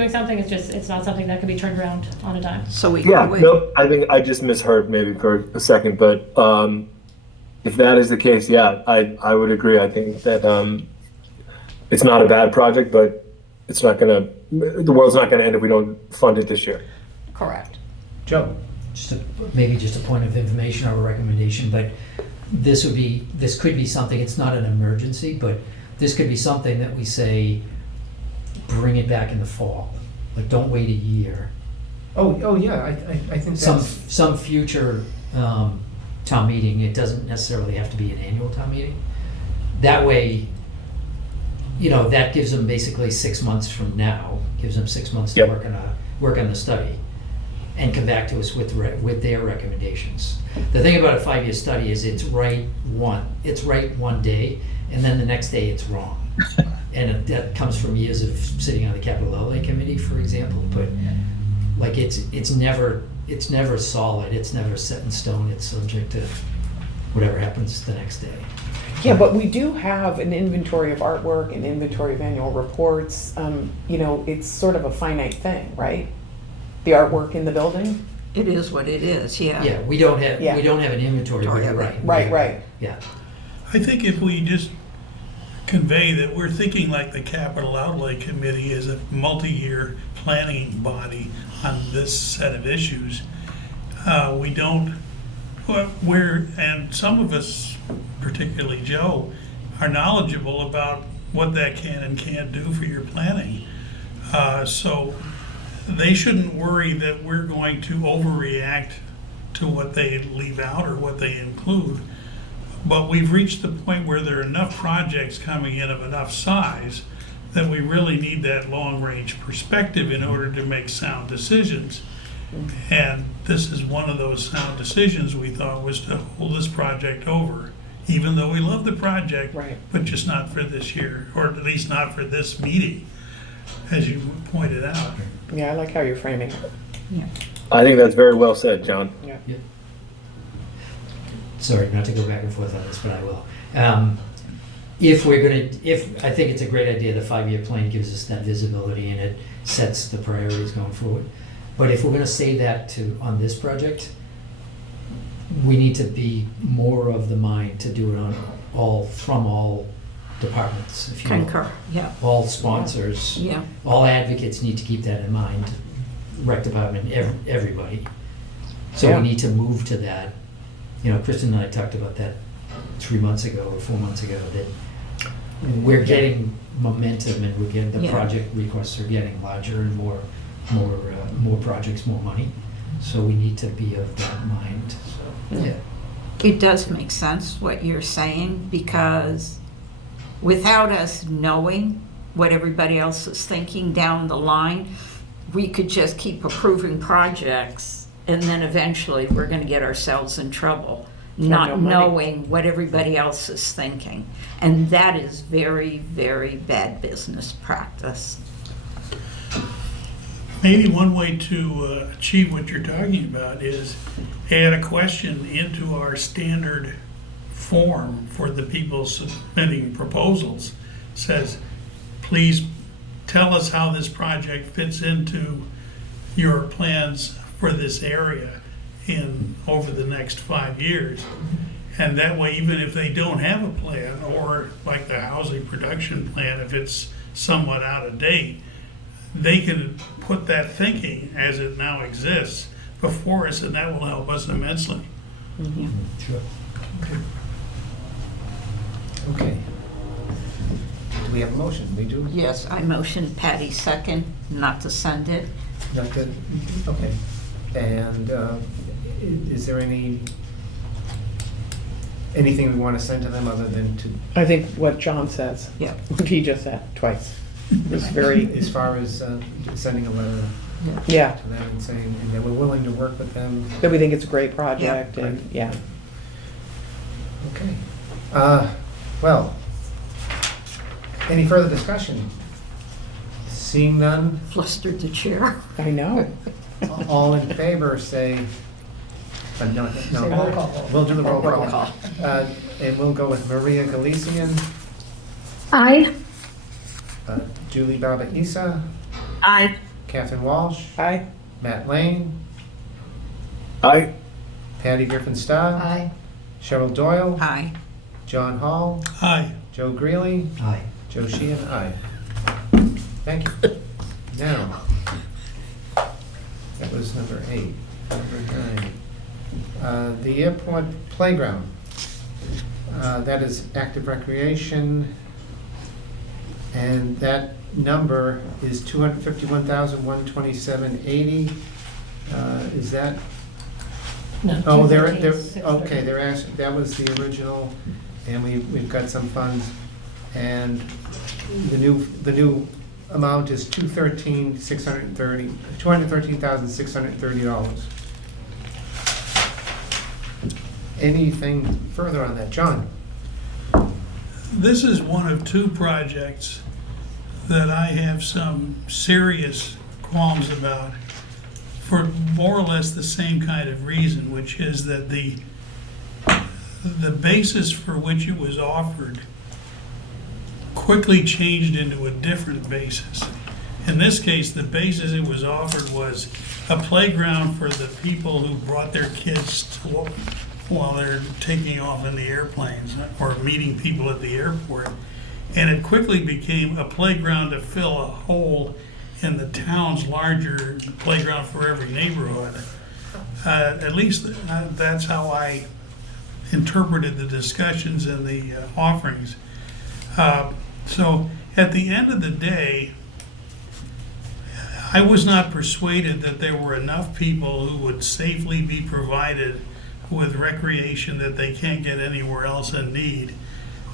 something. It's not something that can be turned around on a dime. So we Yeah, can wait. no, I think I just misheard maybe for a second, but if that is the case, yeah, I would agree. I think that it's not a bad project, but the world's not gonna end if we don't fund it this year. Correct. Joe? Maybe just a point of information or a recommendation, but this could be something, it's not an emergency, but this could be something that we say, bring it back in the fall. Like, don't wait a year. Oh, yeah, I think that's. Some future town meeting, it doesn't necessarily have to be an annual town meeting. That way, that gives them basically 6 months from now, gives them 6 months to Yep. work on the study and come back to us with their recommendations. The thing about a 5-year study is it's right one day, and then the next day it's wrong. And that comes from years of sitting on the capital outlay committee, for example, but like it's never solid, it's never set in stone, it's subject to whatever happens the next day. Yeah, but we do have an inventory of artwork, an inventory of annual reports. It's sort of a finite thing, right? The artwork in the building? It is what it is, yeah. Yeah, we don't have Yeah. an inventory, but you're right. Right. Yeah. I think if we just convey that we're thinking like the Capital Outlay Committee is a multi-year planning body on this set of issues, and some of us, particularly Joe, are knowledgeable about what that can and can't do for your planning. So they shouldn't worry that we're going to overreact to what they leave out or what they include. But we've reached the point where there are enough projects coming in of enough size that we really need that long-range perspective in order to make sound decisions. And this is one of those sound decisions we thought was to hold this project over, even though we love the project, Right. but just not for this year, or at least not for this meeting, as you pointed out. Yeah, I like how you're framing it. I think that's very well said, John. Yeah. Sorry, not to go back and forth on this, but I will. I think it's a great idea, the 5-year plan gives us that visibility and it sets the priorities going forward. But if we're gonna say that on this project, we need to be more of the mind to do it from all departments, if you will. Concur, yeah, All sponsors, yeah. all advocates need to keep that in mind, rec department, everybody. So Yeah. we need to move to that. Kristen and I talked about that 3 months ago or 4 months ago, that we're getting momentum and the Yeah. project requests are getting larger and more projects, more money. So we need to be of that mind, so, yeah. It does make sense what you're saying, because without us knowing what everybody else is thinking down the line, we could just keep approving projects, and then eventually we're gonna get ourselves in trouble, no not money. knowing what everybody else is thinking. And that is very, very bad business practice. Maybe one way to achieve what you're talking about is add a question into our standard form for the people submitting proposals. Says, please tell us how this project fits into your plans for this area over the next 5 years. And that way, even if they don't have a plan, or like the housing production plan, if it's somewhat out of date, they can put that thinking as it now exists before us, and that will help us immensely. Sure. Okay. Do we have a motion? We do? Yes, I motion Patty second, not to send it. Not good? Okay. And is there anything we want to send to them other than to, I think what John says, Yeah. he just said twice. It was very, as far as sending a letter yeah, to them and saying, and that we're willing to work with them? that we think it's a great project Yeah, and, right. yeah. Okay. Well, any further discussion? Seeing none, Flustered the chair. I know. all in favor say, no, Say roll call. we'll do the roll Roll call. call. And we'll go with Maria Galician, Aye. Julie Baba Isa, Aye. Catherine Walsh, Aye. Matt Lane, I Patty Griffin Starr, Aye. Cheryl Doyle, Aye. John Hall, Aye. Joe Greeley, Aye. Joe Sheehan, aye. Thank you. Now, that was number 8. Number 9. The airport playground. That is active recreation. And that number is $251,127.80. Is that? No, Oh, 213,630. okay, they're asking, that was the original, and we've got some funds, and the new amount is $213,630. Anything further on that, John? This is one of 2 projects that I have some serious qualms about for more or less the same kind of reason, which is that the basis for which it was offered quickly changed into a different basis. In this case, the basis it was offered was a playground for the people who brought their kids to, while they're taking off in the airplanes or meeting people at the airport. And it quickly became a playground to fill a hole in the town's larger playground for every neighborhood. At least that's how I interpreted the discussions and the offerings. So at the end of the day, I was not persuaded that there were enough people who would safely be provided with recreation that they can't get anywhere else in need.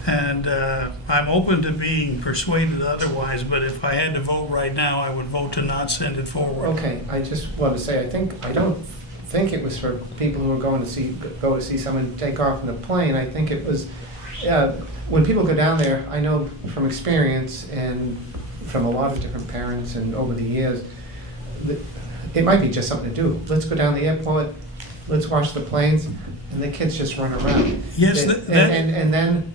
And I'm open to being persuaded otherwise, but if I had to vote right now, I would vote to not send it forward. Okay, I just want to say, I don't think it was for people who were go to see someone take off in a plane. I think it was, when people go down there, I know from experience and from a lot of different parents and over the years, that it might be just something to do. Let's go down the airport, let's watch the planes, and the kids just run around. Yes, And then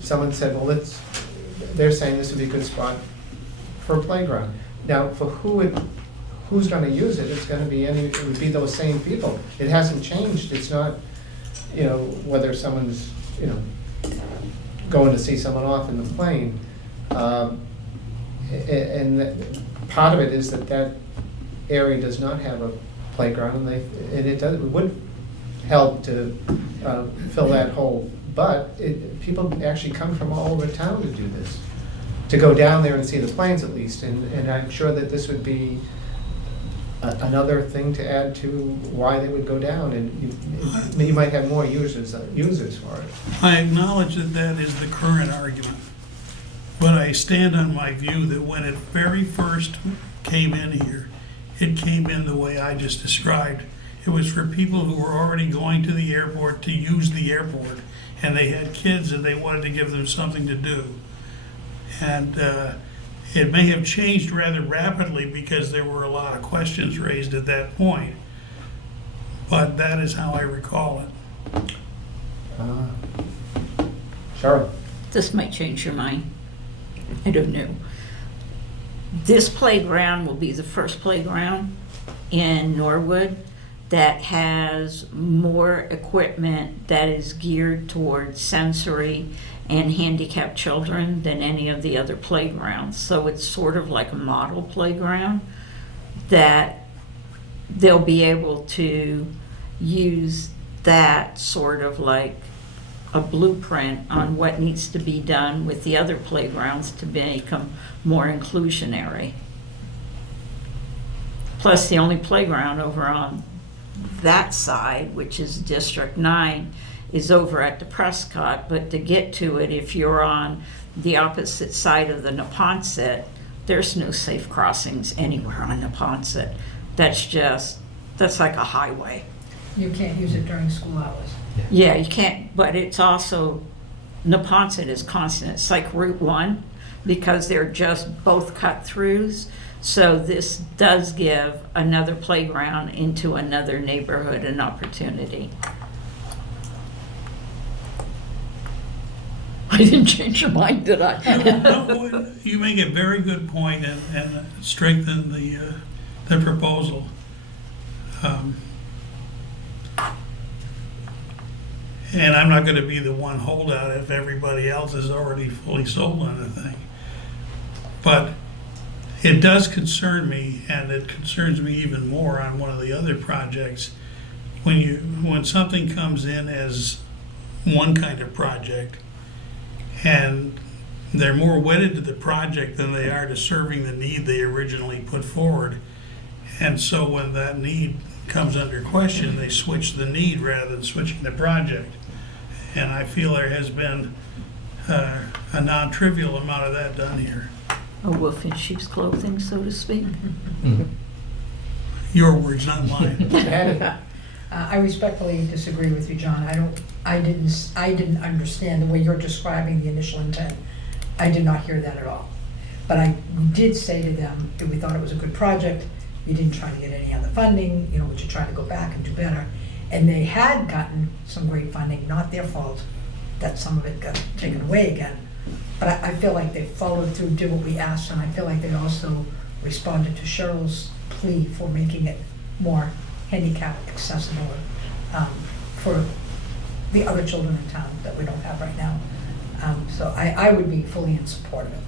someone said, well, they're saying this would be a good spot for a playground. Now, for who's gonna use it, it would be those same people. It hasn't changed, it's not, whether someone's, going to see someone off in the plane. And part of it is that area does not have a playground, and it would help to fill that hole. But people actually come from all over town to do this, to go down there and see the planes at least. And I'm sure that this would be another thing to add to why they would go down, and you might have more users for it. I acknowledge that is the current argument, but I stand on my view that when it very first came in here, it came in the way I just described. It was for people who were already going to the airport to use the airport, and they had kids and they wanted to give them something to do. And it may have changed rather rapidly because there were a lot of questions raised at that point. But that is how I recall it. Cheryl? This might change your mind. I don't know. This playground will be the first playground in Norwood that has more equipment that is geared towards sensory and handicapped children than any of the other playgrounds. So it's sort of like a model playground that they'll be able to use that sort of like a blueprint on what needs to be done with the other playgrounds to make them more inclusionary. Plus, the only playground over on that side, which is District 9, is over at the Prescott, but to get to it, if you're on the opposite side of the Neponset, there's no safe crossings anywhere on Neponset. That's like a highway. You can't use it during school hours. Yeah, you can't, but it's also, Neponset is constant. It's like Route 1 because they're just both cut-throughs. So this does give another playground into another neighborhood an opportunity. I didn't change your mind, did I? No, you make a very good point and strengthen the proposal. And I'm not gonna be the one holdout if everybody else is already fully sold on the thing. But it does concern me, and it concerns me even more on one of the other projects. When something comes in as one kind of project, and they're more wedded to the project than they are to serving the need they originally put forward. And so when that need comes under question, they switch the need rather than switching the project. And I feel there has been a non-trivial amount of that done here. A wolf in sheep's clothing, so to speak. Your words, not mine. Patty? I respectfully disagree with you, John. I didn't understand the way you're describing the initial intent. I did not hear that at all. But I did say to them that we thought it was a good project. You didn't try to get any other funding, but you tried to go back and do better. And they had gotten some great funding, not their fault that some of it got taken away again. But I feel like they followed through, did what we asked, and I feel like they also responded to Cheryl's plea for making it more handicap accessible for the other children in town that we don't have right now. So I would be fully in support of it.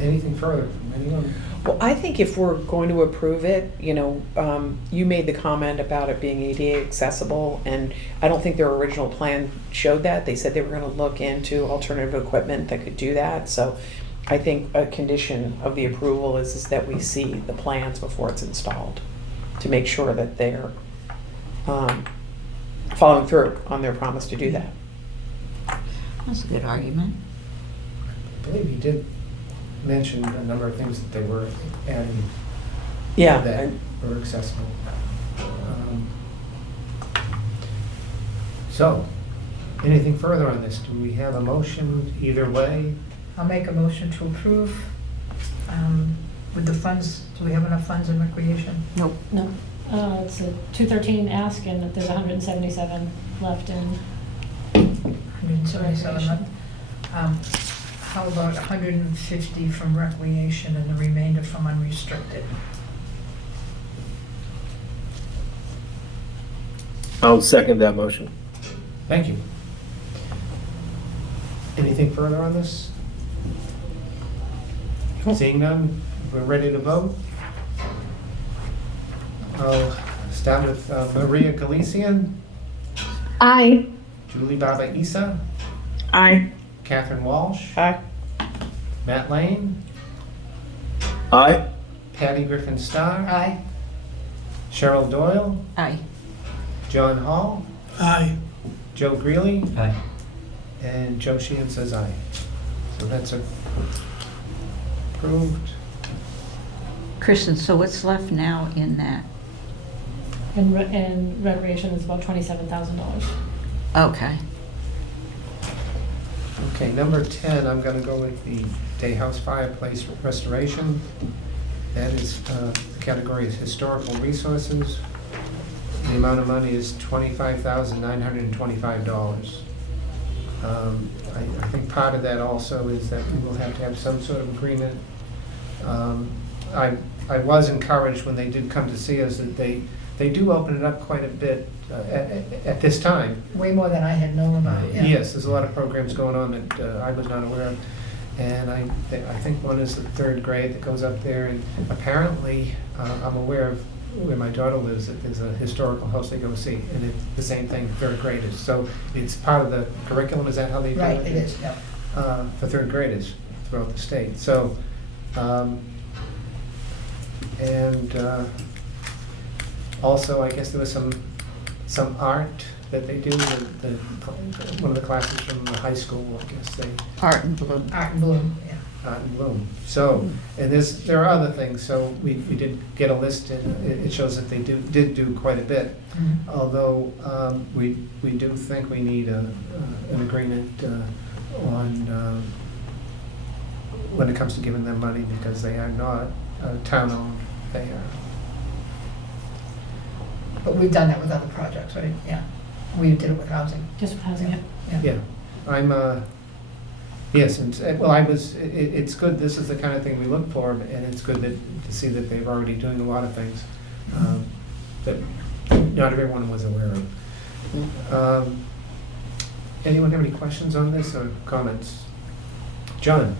Anything further from anyone? Well, I think if we're going to approve it, you made the comment about it being ADA accessible, and I don't think their original plan showed that. They said they were going to look into alternative equipment that could do that. So I think a condition of the approval is that we see the plans before it's installed to make sure that they're following through on their promise to do that. That's a good argument. I believe you did mention a number of things that they were adding Yeah. that were accessible. So, anything further on this? Do we have a motion either way? I'll make a motion to approve with the funds. Do we have enough funds in recreation? Nope. No, it's a 213 ask, and there's 177 left in. 177 left. How about 150 from recreation and the remainder from unrestricted? I'll second that motion. Thank you. Anything further on this? Seeing none, we're ready to vote. I'll start with Maria Galician, Aye. Julie Baba Isa, Aye. Catherine Walsh, Aye. Matt Lane, Aye. Patty Griffin Starr, Aye. Cheryl Doyle, Aye. John Hall, Aye. Joe Greeley, Aye. and Joe Sheehan says aye. So that's approved. Kristen, so what's left now in that? And recreation is about $27,000. Okay. Okay, number 10, I'm gonna go with the Day House fireplace restoration. That is, the category is historical resources. The amount of money is $25,925. I think part of that also is that we will have to have some sort of agreement. I was encouraged when they did come to see us that they do open it up quite a bit at this time. Way more than I had known about, yeah. Yes, there's a lot of programs going on that I was not aware of. And I think one is the 3rd grade that goes up there, and apparently, I'm aware of where my daughter lives, that there's a historical house they go see, and it's the same thing, 3rd graders. So it's part of the curriculum, is that how they do it? Right, it is, yeah. For 3rd graders throughout the state. So, also, I guess there was some art that they do, one of the classes from the high school, I guess they, Art and Bloom. Art and Bloom, yeah. Art and Bloom. So, and there are other things, so we did get a list, and it shows that they did do quite a bit. Mhm. Although, we do think we need an agreement on, when it comes to giving them money, because they are not town-owned, they are. But we've done that with other projects, right? Yeah. We did it with housing. Just with housing, yeah. Yeah, I'm, yes, and, it's good, this is the kind of thing we look for, and it's good to see that they're already doing a lot of things that not everyone was aware of. Anyone have any questions on this or comments? John?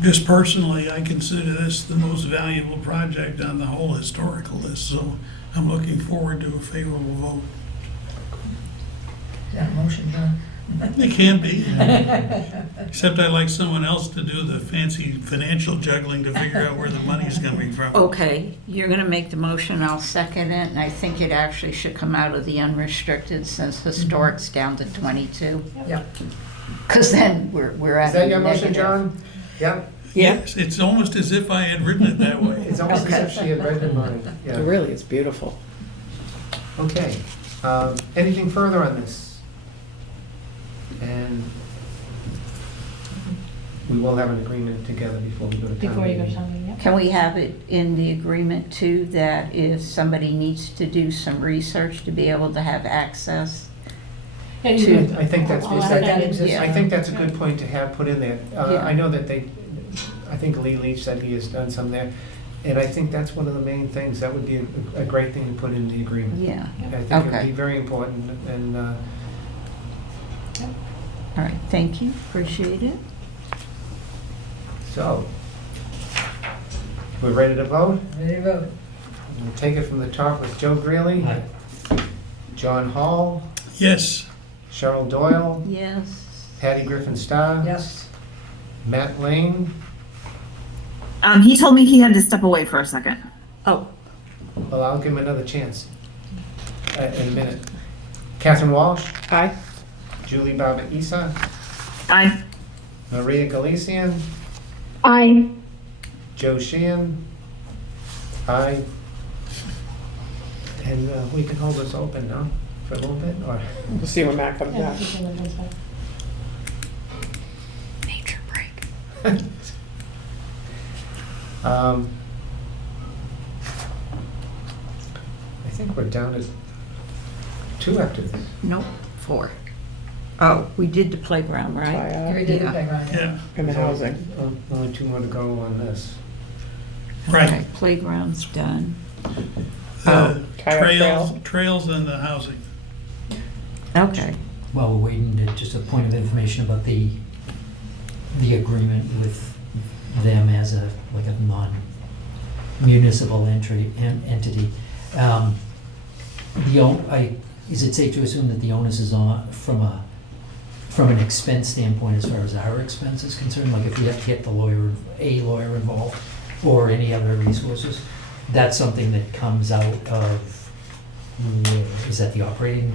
Just personally, I consider this the most valuable project on the whole historical list, so I'm looking forward to a favorable vote. Is that a motion, John? It can be, except I'd like someone else to do the fancy financial juggling to figure out where the money's coming from. Okay, you're gonna make the motion, I'll second it, and I think it actually should come out of the unrestricted since historic's down to 22. Yeah. Because then we're at Is that your motion, negative. John? Yeah? Yeah. Yes, it's almost as if I had written it that way. It's almost as if she had read in mind, It yeah. really is beautiful. Okay, anything further on this? And we will have an agreement together before we go to town Before you go to meeting. town meeting, yeah. Can we have it in the agreement too, that if somebody needs to do some research to be able to have access? Yeah, you can- I think that's, I'll add that in. Yeah. I think that's a good point to have put in there. Yeah. I know that I think Lee Leach said he has done some there, and I think that's one of the main things. That would be a great thing to put in the agreement. Yeah, I think it would Okay. be very important, and, all right, thank you, appreciate it. so, we're ready to vote? Ready to vote? We'll take it from the top with Joe Greeley, Aye. John Hall, Yes, Cheryl Doyle, Yes, Patty Griffin Starr, Yes. Matt Lane. He told me he had to step away for a second. oh, Well, I'll give him another chance in a minute. Catherine Walsh, Aye. Julie Baba Isa, Aye. Maria Galician, I, Joe Sheehan. Aye. And we can hold this open now for a little bit, or? We'll see when Matt comes Yeah, back. just a little bit, so. nature break. I think we're down to 2 after this. Nope, 4. Oh, we did the playground, right? Fire We did the Yeah. playground. yeah, and the housing. Only 2 more to go on this. right. Okay, playground's done. The Kayak trails and the housing. Okay, While we're waiting, just a point of information about the agreement with them as a, like a non-municipal entity. Is it safe to assume that the onus is on, from an expense standpoint as far as our expense is concerned? Like if we have to get a lawyer involved or any other resources, that's something that comes out of, is that the operating?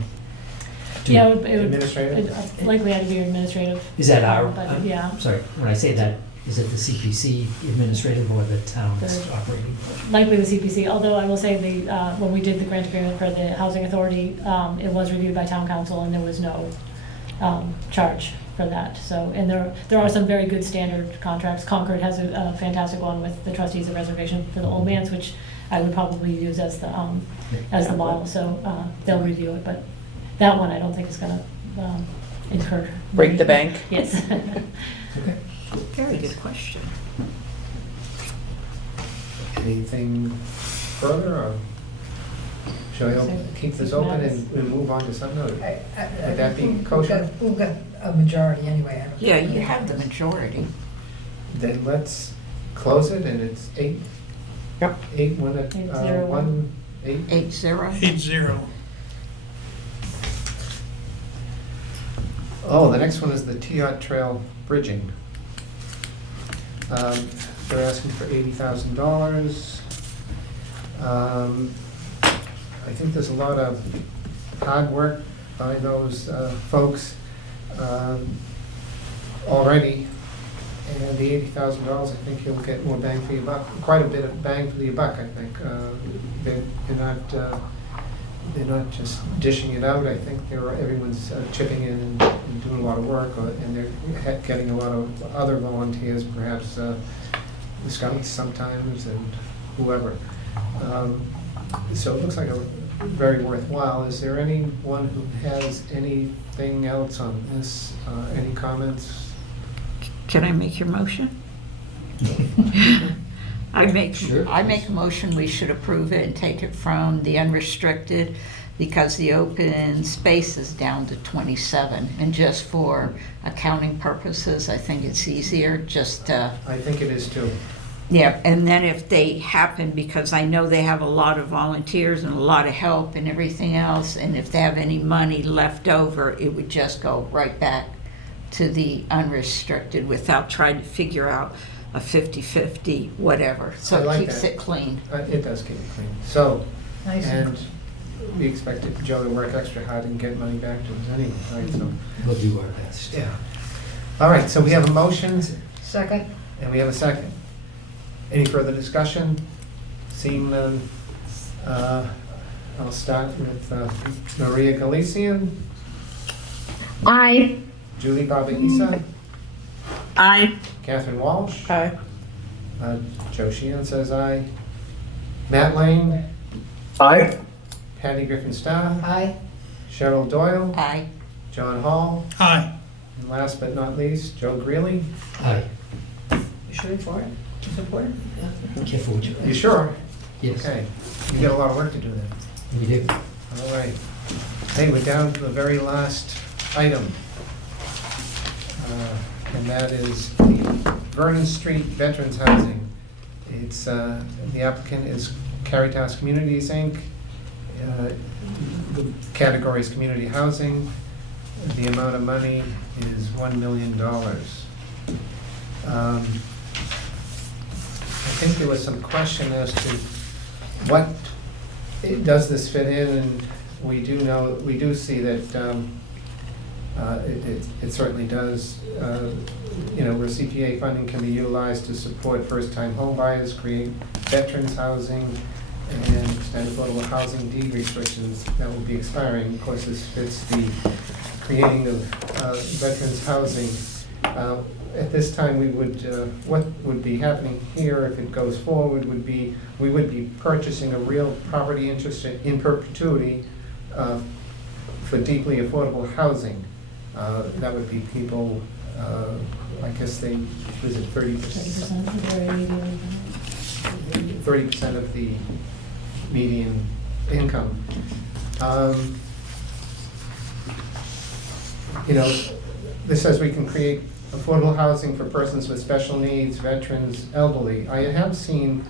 Yeah, it would, Administrative? it likely had to be administrative. Is that our? But, yeah. Sorry, when I say that, Is it the CPC administrative or the town's The- operating? Likely the CPC, although I will say when we did the grant agreement for the housing authority, it was reviewed by town council and there was no charge for that. So, and there are some very good standard contracts. Concord has a fantastic one with the trustees of reservation for the Old Man's, which I would probably use as the model, so they'll review it, but that one I don't think is gonna incur. Break the bank? Yes. Okay. Very good question. Anything further, or shall we keep this open and move on to something else? Would that be kosher? We've got a majority anyway. I don't Yeah, think you we have the this. majority. Then let's close it, and it's 8. Yep. 8, 1, 801. 8. 8-0. 8-0. Oh, the next one is the Teot Trail bridging. They're asking for $80,000. I think there's a lot of hard work by those folks already, and the $80,000, I think you'll get more bang for your buck, quite a bit of bang for your buck, I think. They're not just dishing it out. I think everyone's chipping in and doing a lot of work, and they're getting a lot of other volunteers, perhaps the scouts sometimes and whoever. So it looks like a very worthwhile. Is there anyone who has anything else on this? Any comments? Can I make your motion? Sure. I make a motion, we should approve it and take it from the unrestricted, because the open space is down to 27. And just for accounting purposes, I think it's easier just to, I think it is too. yeah, and then if they happen, because I know they have a lot of volunteers and a lot of help and everything else, and if they have any money left over, it would just go right back to the unrestricted without trying to figure out a 50-50, whatever. I So it like keeps that. it clean. It does keep it clean. So, Nice. and we expected Joe to work extra hard and get money back to us anyway, right? So, We'll do our best. yeah. All right, so we have a motion Second? and we have a second. Any further discussion? Seeing none, I'll start with Maria Galician, Aye. Julie Barbaisa, Aye. Catherine Walsh, Aye. Joe Sheehan says aye, Matt Lane, Aye. Patty Griffin-Starr, Aye. Cheryl Doyle, Aye. John Hall, Aye. and last but not least, Joe Greeley. Aye. You sure for it? Support it? Be careful what you. You sure? Yes, Okay, you got a lot of work to do then. we do. All right. Hey, we're down to the very last item. And that is the Vernon Street Veterans Housing. It's, the applicant is Caritas Communities, Inc. The category is community housing. The amount of money is $1 million. I think there was some question as to what, does this fit in? And we do see that it certainly does. Where CPA funding can be utilized to support first-time homebuyers, create veterans housing, and extend affordable housing deed restrictions that will be expiring. Of course, this fits the creating of veterans housing. At this time, what would be happening here if it goes forward would be, we would be purchasing a real property interest in perpetuity for deeply affordable housing. That would be people, I guess was it 30%? 30% of the median income. This says we can create affordable housing for persons with special needs, veterans, elderly. I have seen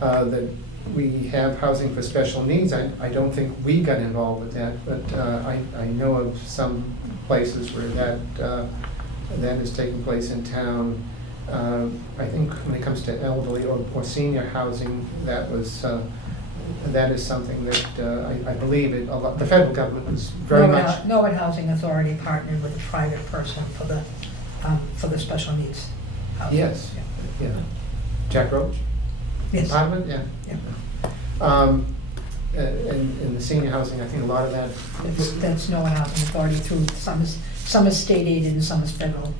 that we have housing for special needs. I don't think we got involved with that, but I know of some places where that is taking place in town. I think when it comes to elderly or senior housing, that is something that I believe the federal government was very much. Norwood Housing Authority partnered with a private person for the special needs. Yes, yeah. Jack Roach? Yes. Apartment, yeah. Yeah. And the senior housing, I think a lot of that, That's Norwood Housing Authority through, some is state aided and some is federal,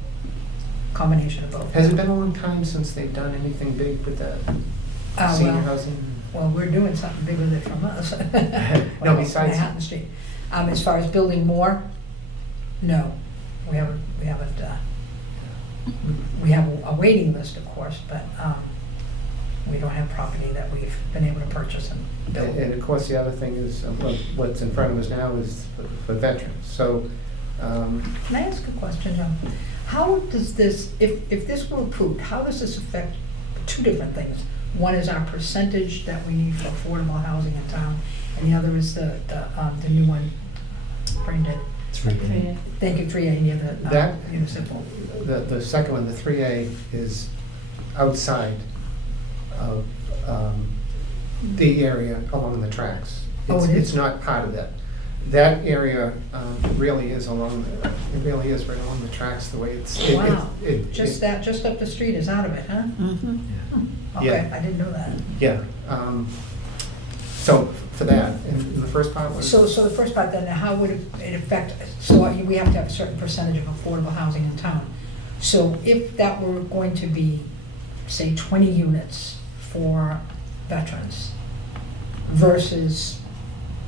combination of both. has it been a long time since they've done anything big with that senior Well, housing? well, we're doing something big with it from us. No, besides- Manhattan Street. As far as building more, no, we haven't, we have a waiting list, of course, but, we don't have property that we've been able to purchase and build. And of course, the other thing is, what's in front of us now is for veterans, so, Can I ask a question, John? How does this, if this were approved, how does this affect two different things? One is our percentage that we need for affordable housing in town, and the other is the new one, brain dead. It's really Yeah. Thank you, 3A, near the That- municipal. the second one, the 3A, is outside of the area along the tracks. Oh, It's- it is? It's not part of that. That area really is along, it really is right along the tracks, the way it's. Wow, just up the street is out of it, huh? Mhm. Okay, Yeah. I didn't know that. Yeah, so for that, and the first part was. So the first part then, how would it affect, so we have to have a certain percentage of affordable housing in town. So if that were going to be, say, 20 units for veterans versus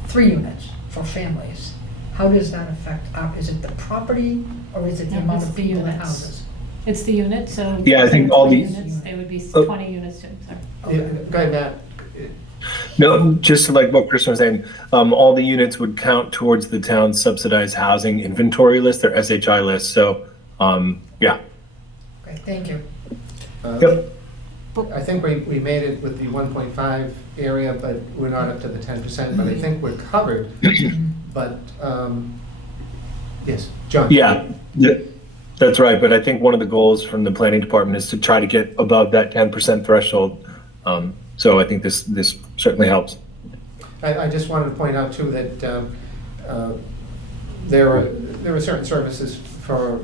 3 units for families, how does that affect, is it the property or is it the No, amount it's of the people it units. houses? It's the unit, so. Yeah, I think all 20 the- units, They would be Oh. 20 units, sorry. Yeah, go ahead, Matt. No, just like what Chris was saying, all the units would count towards the town's subsidized housing inventory list, their SHI list. So, yeah. Okay, thank you. Yep. I think we made it with the 1.5 area, but we're not up to the 10%, but I think we're covered. But, yes, John? Yeah, that's right. But I think one of the goals from the planning department is to try to get above that 10% threshold. So I think this certainly helps. I just wanted to point out too that there are certain services for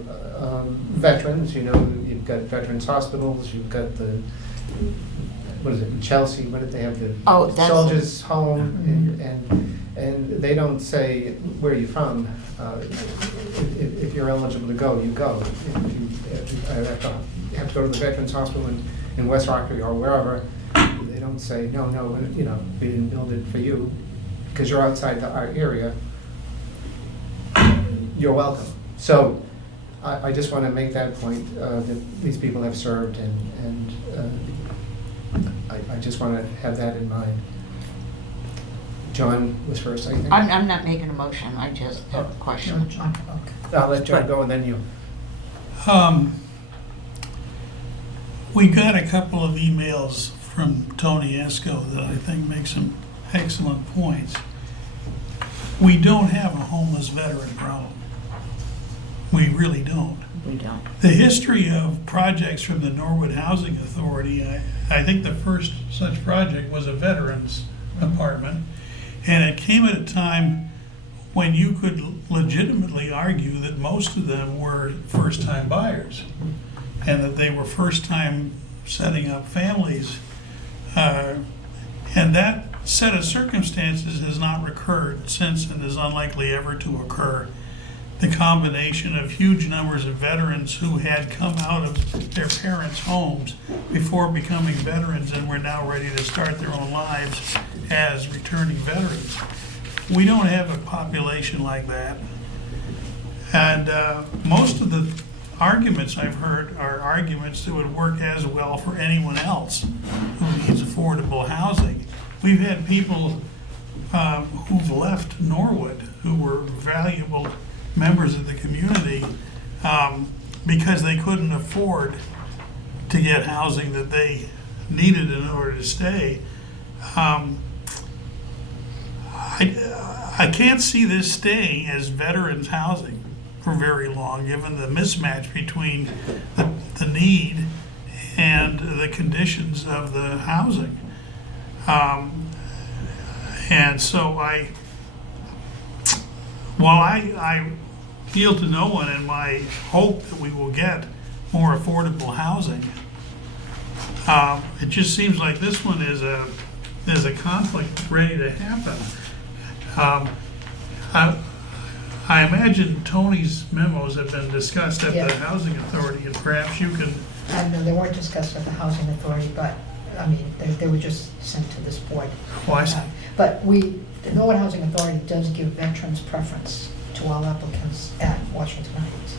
veterans, you know, you've got veterans hospitals, you've got the, what is it, in Chelsea, what did they have, the Oh, that's- soldiers' home, and they don't say, where are you from? If you're eligible to go, you go. If you have to go to the Veterans Hospital in West Rockford or wherever, they don't say, no, you know, we didn't build it for you, because you're outside our area, you're welcome. So I just want to make that point, that these people have served, and I just want to have that in mind. John was first, I think. I'm not making a motion, I just have a question. Okay. I'll let John go and then you. We got a couple of emails from Tony Esco that I think make some excellent points. We don't have a homeless veteran problem. We really don't. We don't. The history of projects from the Norwood Housing Authority, I think the first such project was a veterans apartment. And it came at a time when you could legitimately argue that most of them were first-time buyers and that they were first-time setting up families. And that set of circumstances has not recurred since and is unlikely ever to occur. The combination of huge numbers of veterans who had come out of their parents' homes before becoming veterans and were now ready to start their own lives as returning veterans. We don't have a population like that. And most of the arguments I've heard are arguments that would work as well for anyone else who needs affordable housing. We've had people who've left Norwood who were valuable members of the community because they couldn't afford to get housing that they needed in order to stay. I can't see this staying as veterans housing for very long, given the mismatch between the need and the conditions of the housing. And so while I feel to no one, and my hope that we will get more affordable housing. It just seems like this one there's a conflict ready to happen. I imagine Tony's memos have been discussed at Yeah. the Housing Authority, and perhaps you can, No, they weren't discussed at the Housing Authority, but, I mean, they were just sent to this board. But the Norwood Housing Authority does give veterans preference to all applicants at Washington Heights.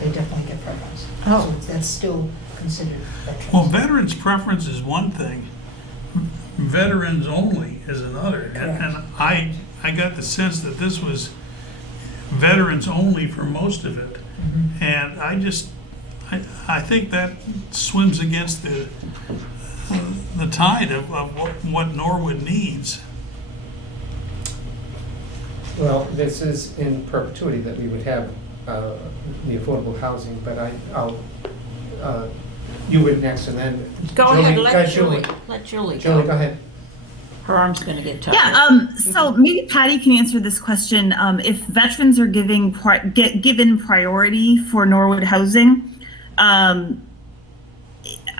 They definitely get preference. Oh. So that's still considered veterans. well, veterans' preference is one thing, veterans only is another. And I got the sense that this was veterans only for most of it. Mhm. And I think that swims against the tide of what Norwood needs. Well, this is in perpetuity that we would have the affordable housing, but you would next, and then Go ahead, Julie- let Julie Julie, go. go ahead. Her arm's gonna get tired. Yeah, so maybe Patty can answer this question. If veterans are given priority for Norwood housing,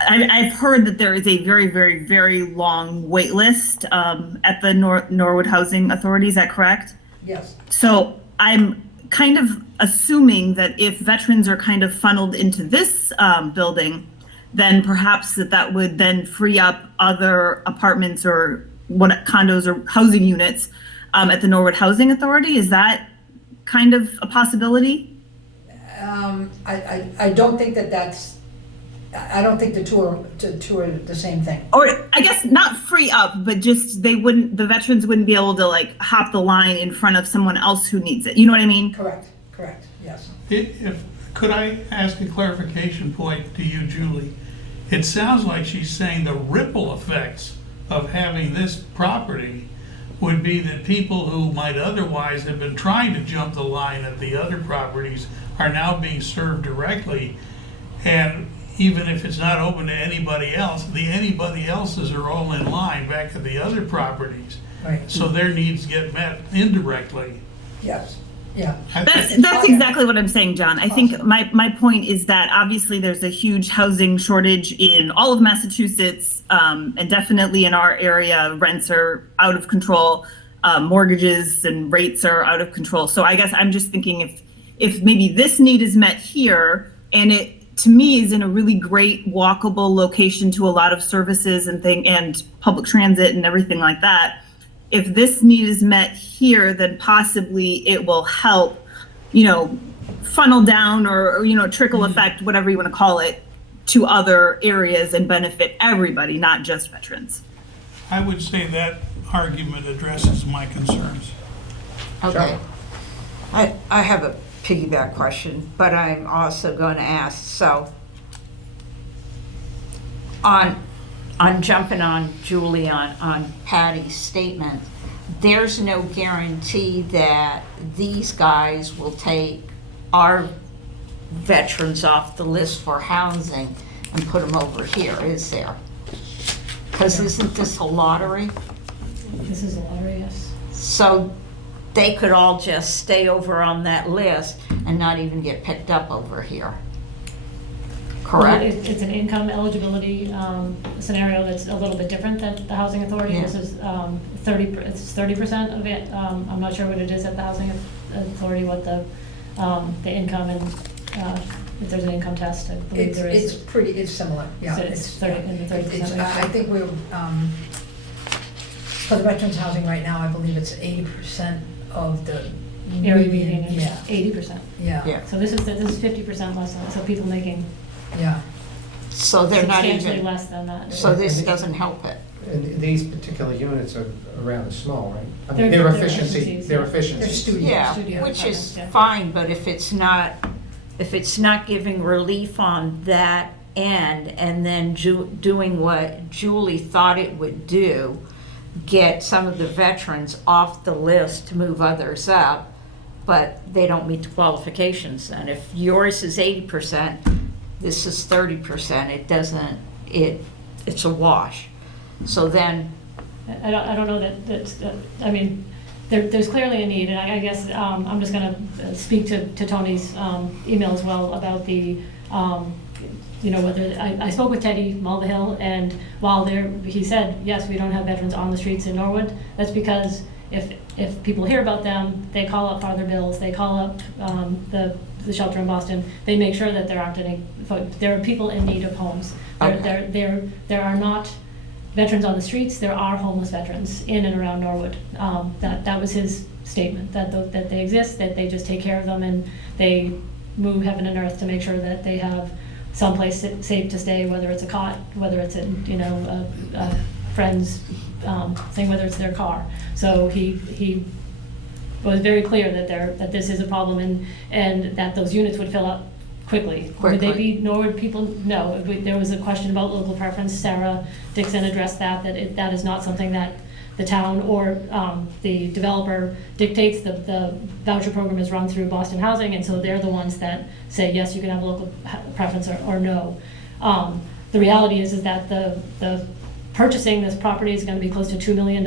I've heard that there is a very, very, very long wait list at the Norwood Housing Authority. Is that correct? Yes, So I'm kind of assuming that if veterans are kind of funneled into this building, then perhaps that would then free up other apartments or condos or housing units at the Norwood Housing Authority. Is that kind of a possibility? I don't think I don't think the two are the same thing. Or I guess not free up, but just the veterans wouldn't be able to like hop the line in front of someone else who needs it. You know what I mean? Correct, yes. Could I ask a clarification point to you, Julie? It sounds like she's saying the ripple effects of having this property would be that people who might otherwise have been trying to jump the line at the other properties are now being served directly. And even if it's not open to anybody else, the anybody else's are all in line back at the other properties. Right, So their needs get met indirectly. yes, yeah. That's exactly what I'm saying, John. I think my point is that obviously there's a huge housing shortage in all of Massachusetts, and definitely in our area, rents are out of control, mortgages and rates are out of control. So I guess I'm just thinking if maybe this need is met here, and it to me is in a really great walkable location to a lot of services and public transit and everything like that. If this need is met here, then possibly it will help, funnel down or trickle effect, whatever you want to call it, to other areas and benefit everybody, not just veterans. I would say that argument addresses my concerns. Okay. I have a piggyback question, but I'm also going to ask, so on jumping on Julie on Patty's statement, there's no guarantee that these guys will take our veterans off the list for housing and put them over here, is there? Because isn't this a lottery? This is a lottery, yes. So they could all just stay over on that list and not even get picked up over here. Well, Correct? It's an income eligibility scenario that's a little bit different than the Housing Authority. Yeah. This is 30% of it. I'm not sure what it is at the Housing Authority, what the income and if there's an income test, I believe there is. It's similar, yeah. So it's 30 in the 30% It's- ratio. I think we're, for the veterans housing right now, I believe it's 80% of the Area median. median is 80%. Yeah, Yeah. So this is 50% less than, so people making yeah. So they're not substantially even, less than that. so this doesn't help it. And these particular units are rather small, right? I They're- mean, their they're efficiency, efficiencies, their yeah. efficiency. They're studio Yeah, which apartments, is yeah. fine, but if it's not giving relief on that end and then doing what Julie thought it would do, get some of the veterans off the list to move others up, but they don't meet the qualifications. And if yours is 80%, this is 30%, it's a wash. So then, I don't know that I mean, there's clearly a need, and I guess I'm just gonna speak to Tony's email as well about the whether, I spoke with Teddy Mulvihill, and while he said, yes, we don't have veterans on the streets in Norwood, that's because if people hear about them, they call up Father Bill's, they call up the shelter in Boston, they make sure that there aren't any, there are people in need of homes. There are not veterans on the streets, there are homeless veterans in and around Norwood. That was his statement, that they exist, that they just take care of them, and they move heaven and earth to make sure that they have someplace safe to stay, whether it's a cot, whether it's a friend's thing, whether it's their car. So he was very clear that this is a problem, and that those units would fill up quickly. Would they be Norwood people? No. There was a question about local preference. Sarah Dixon addressed that that is not something that the town or the developer dictates. The voucher program is run through Boston Housing, and so they're the ones that say, yes, you can have a local preference, or no. The reality is that the purchasing this property is going to be close to $2 million,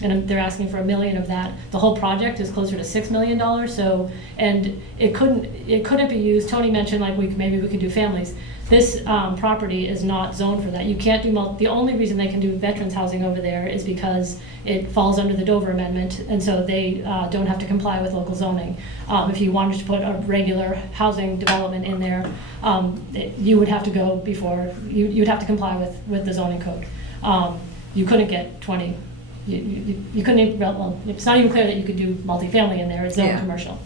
and they're asking for $1 million of that. The whole project is closer to $6 million. So, and it couldn't be used. Tony mentioned maybe we could do families. This property is not zoned for that. You can't do the only reason they can do veterans housing over there is because it falls under the Dover Amendment, and so they don't have to comply with local zoning. If you wanted to put a regular housing development in there, you would have to go before, you'd have to comply with the zoning code. You couldn't get 20, you couldn't even, well, it's not even clear that you could do multifamily in there, it's zoned commercial.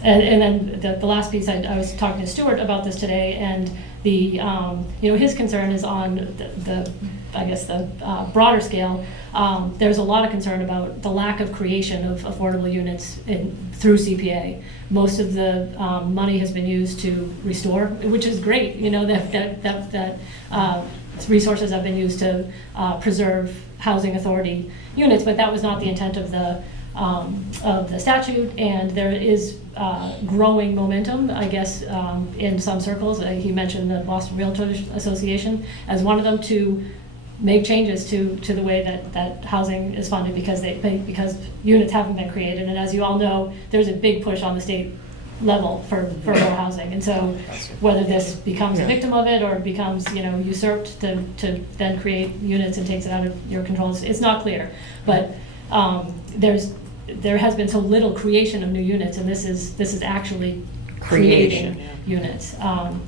And then the last piece, I was talking to Stuart about this today, and his concern is on the broader scale. There's a lot of concern about the lack of creation of affordable units through CPA. Most of the money has been used to restore, which is great. That resources have been used to preserve housing authority units, but that was not the intent of the statute, and there is growing momentum, I guess, in some circles. He mentioned the Boston Realtors Association as one of them to make changes to the way that housing is funded because units haven't been created. And as you all know, there's a big push on the state level for more housing. And so whether this becomes a victim of it or becomes usurped to then create units and takes it out of your controls, it's not clear. But there has been so little creation of new units, and this is actually creating units. And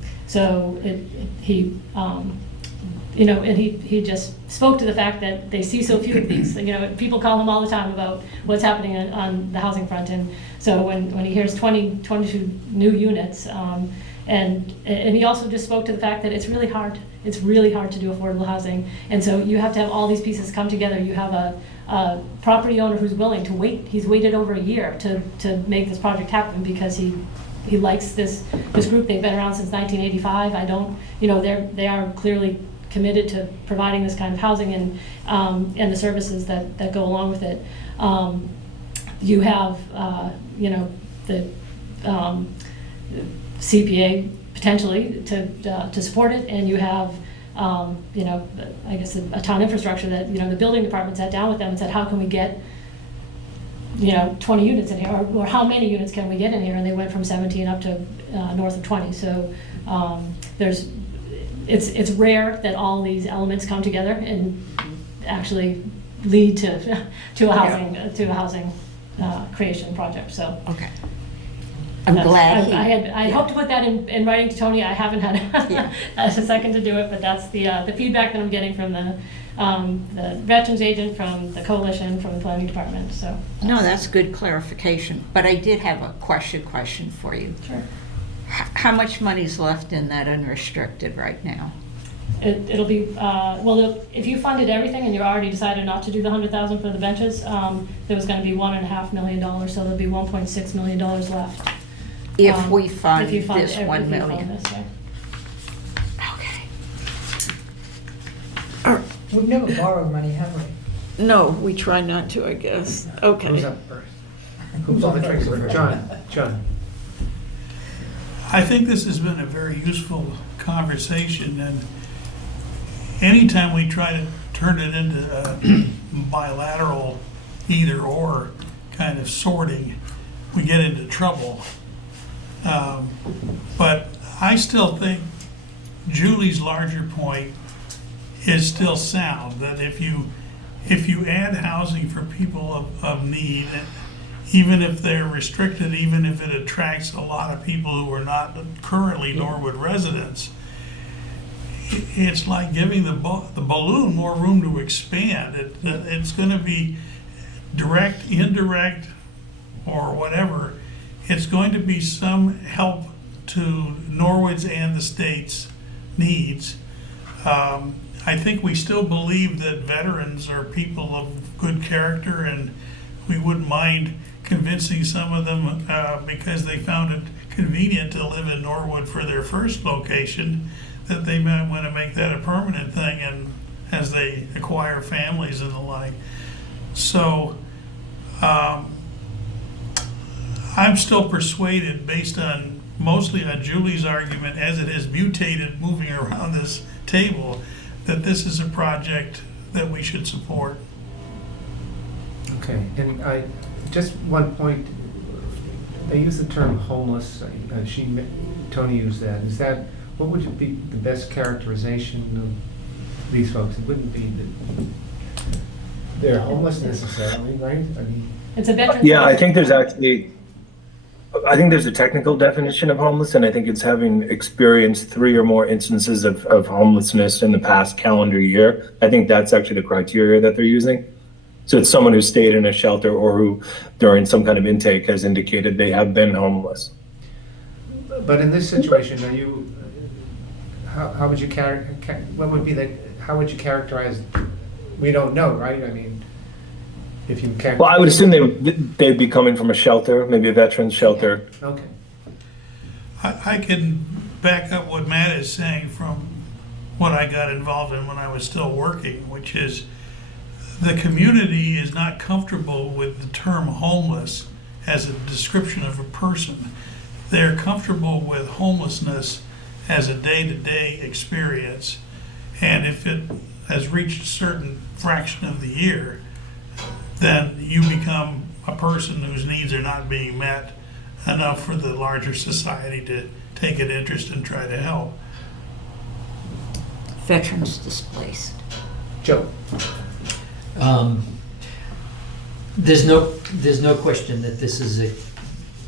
he just spoke to the fact that they see so few of these. People call him all the time about what's happening on the housing front, and so when he hears 22 new units, and he also just spoke to the fact that it's really hard. It's really hard to do affordable housing, and so you have to have all these pieces come together. You have a property owner who's willing to wait. He's waited over a year to make this project happen because he likes this group. They've been around since 1985. They are clearly committed to providing this kind of housing and the services that go along with it. You have the CPA potentially to support it, and you have I guess a town infrastructure that the building department sat down with them and said, how can we get 20 units in here, or how many units can we get in here? And they went from 17 up to north of 20. So it's rare that all these elements come together and actually lead to a housing creation project. So okay. I'm glad I hoped to put that in writing to Tony. I haven't had a second to do it, but that's the feedback that I'm getting from the veterans agent, from the coalition, from the planning department. So no, that's good clarification. But I did have a question for you. Sure. How much money's left in that unrestricted right now? It'll be if you funded everything and you already decided not to do the $100,000 for the benches, there was going to be $1.5 million, so there'll be $1.6 million left. If we fund this $1 million. Okay. We've never borrowed money, have we? No, we try not to, I guess. Okay. Who's up first? Who's on the trigger? John. I think this has been a very useful conversation, and anytime we try to turn it into a bilateral either or kind of sorting, we get into trouble. But I still think Julie's larger point is still sound, that if you add housing for people of need, even if they're restricted, even if it attracts a lot of people who are not currently Norwood residents, it's like giving the balloon more room to expand. It's going to be direct, indirect, or whatever. It's going to be some help to Norwood's and the state's needs. I think we still believe that veterans are people of good character, and we wouldn't mind convincing some of them because they found it convenient to live in Norwood for their first location, that they might want to make that a permanent thing, and as they acquire families and the like. So I'm still persuaded, based on mostly on Julie's argument as it has mutated moving around this table, that this is a project that we should support. Okay, and just one point, they use the term homeless, Tony used that. Is that, what would be the best characterization of these folks? It wouldn't be that they're homeless necessarily, right? I mean, It's a veteran. Yeah, I think there's a technical definition of homeless, and I think it's having experienced 3 or more instances of homelessness in the past calendar year. I think that's actually the criteria that they're using. So it's someone who stayed in a shelter or who, during some kind of intake, has indicated they have been homeless. but in this situation, are you, how would you how would you characterize, we don't know, right? I mean, if you can. Well, I would assume they'd be coming from a shelter, maybe a veteran's shelter. Okay. I can back up what Matt is saying from what I got involved in when I was still working, which is the community is not comfortable with the term homeless as a description of a person. They're comfortable with homelessness as a day-to-day experience. And if it has reached a certain fraction of the year, then you become a person whose needs are not being met enough for the larger society to take an interest and try to help. Veterans displaced. Joe? There's no question that this is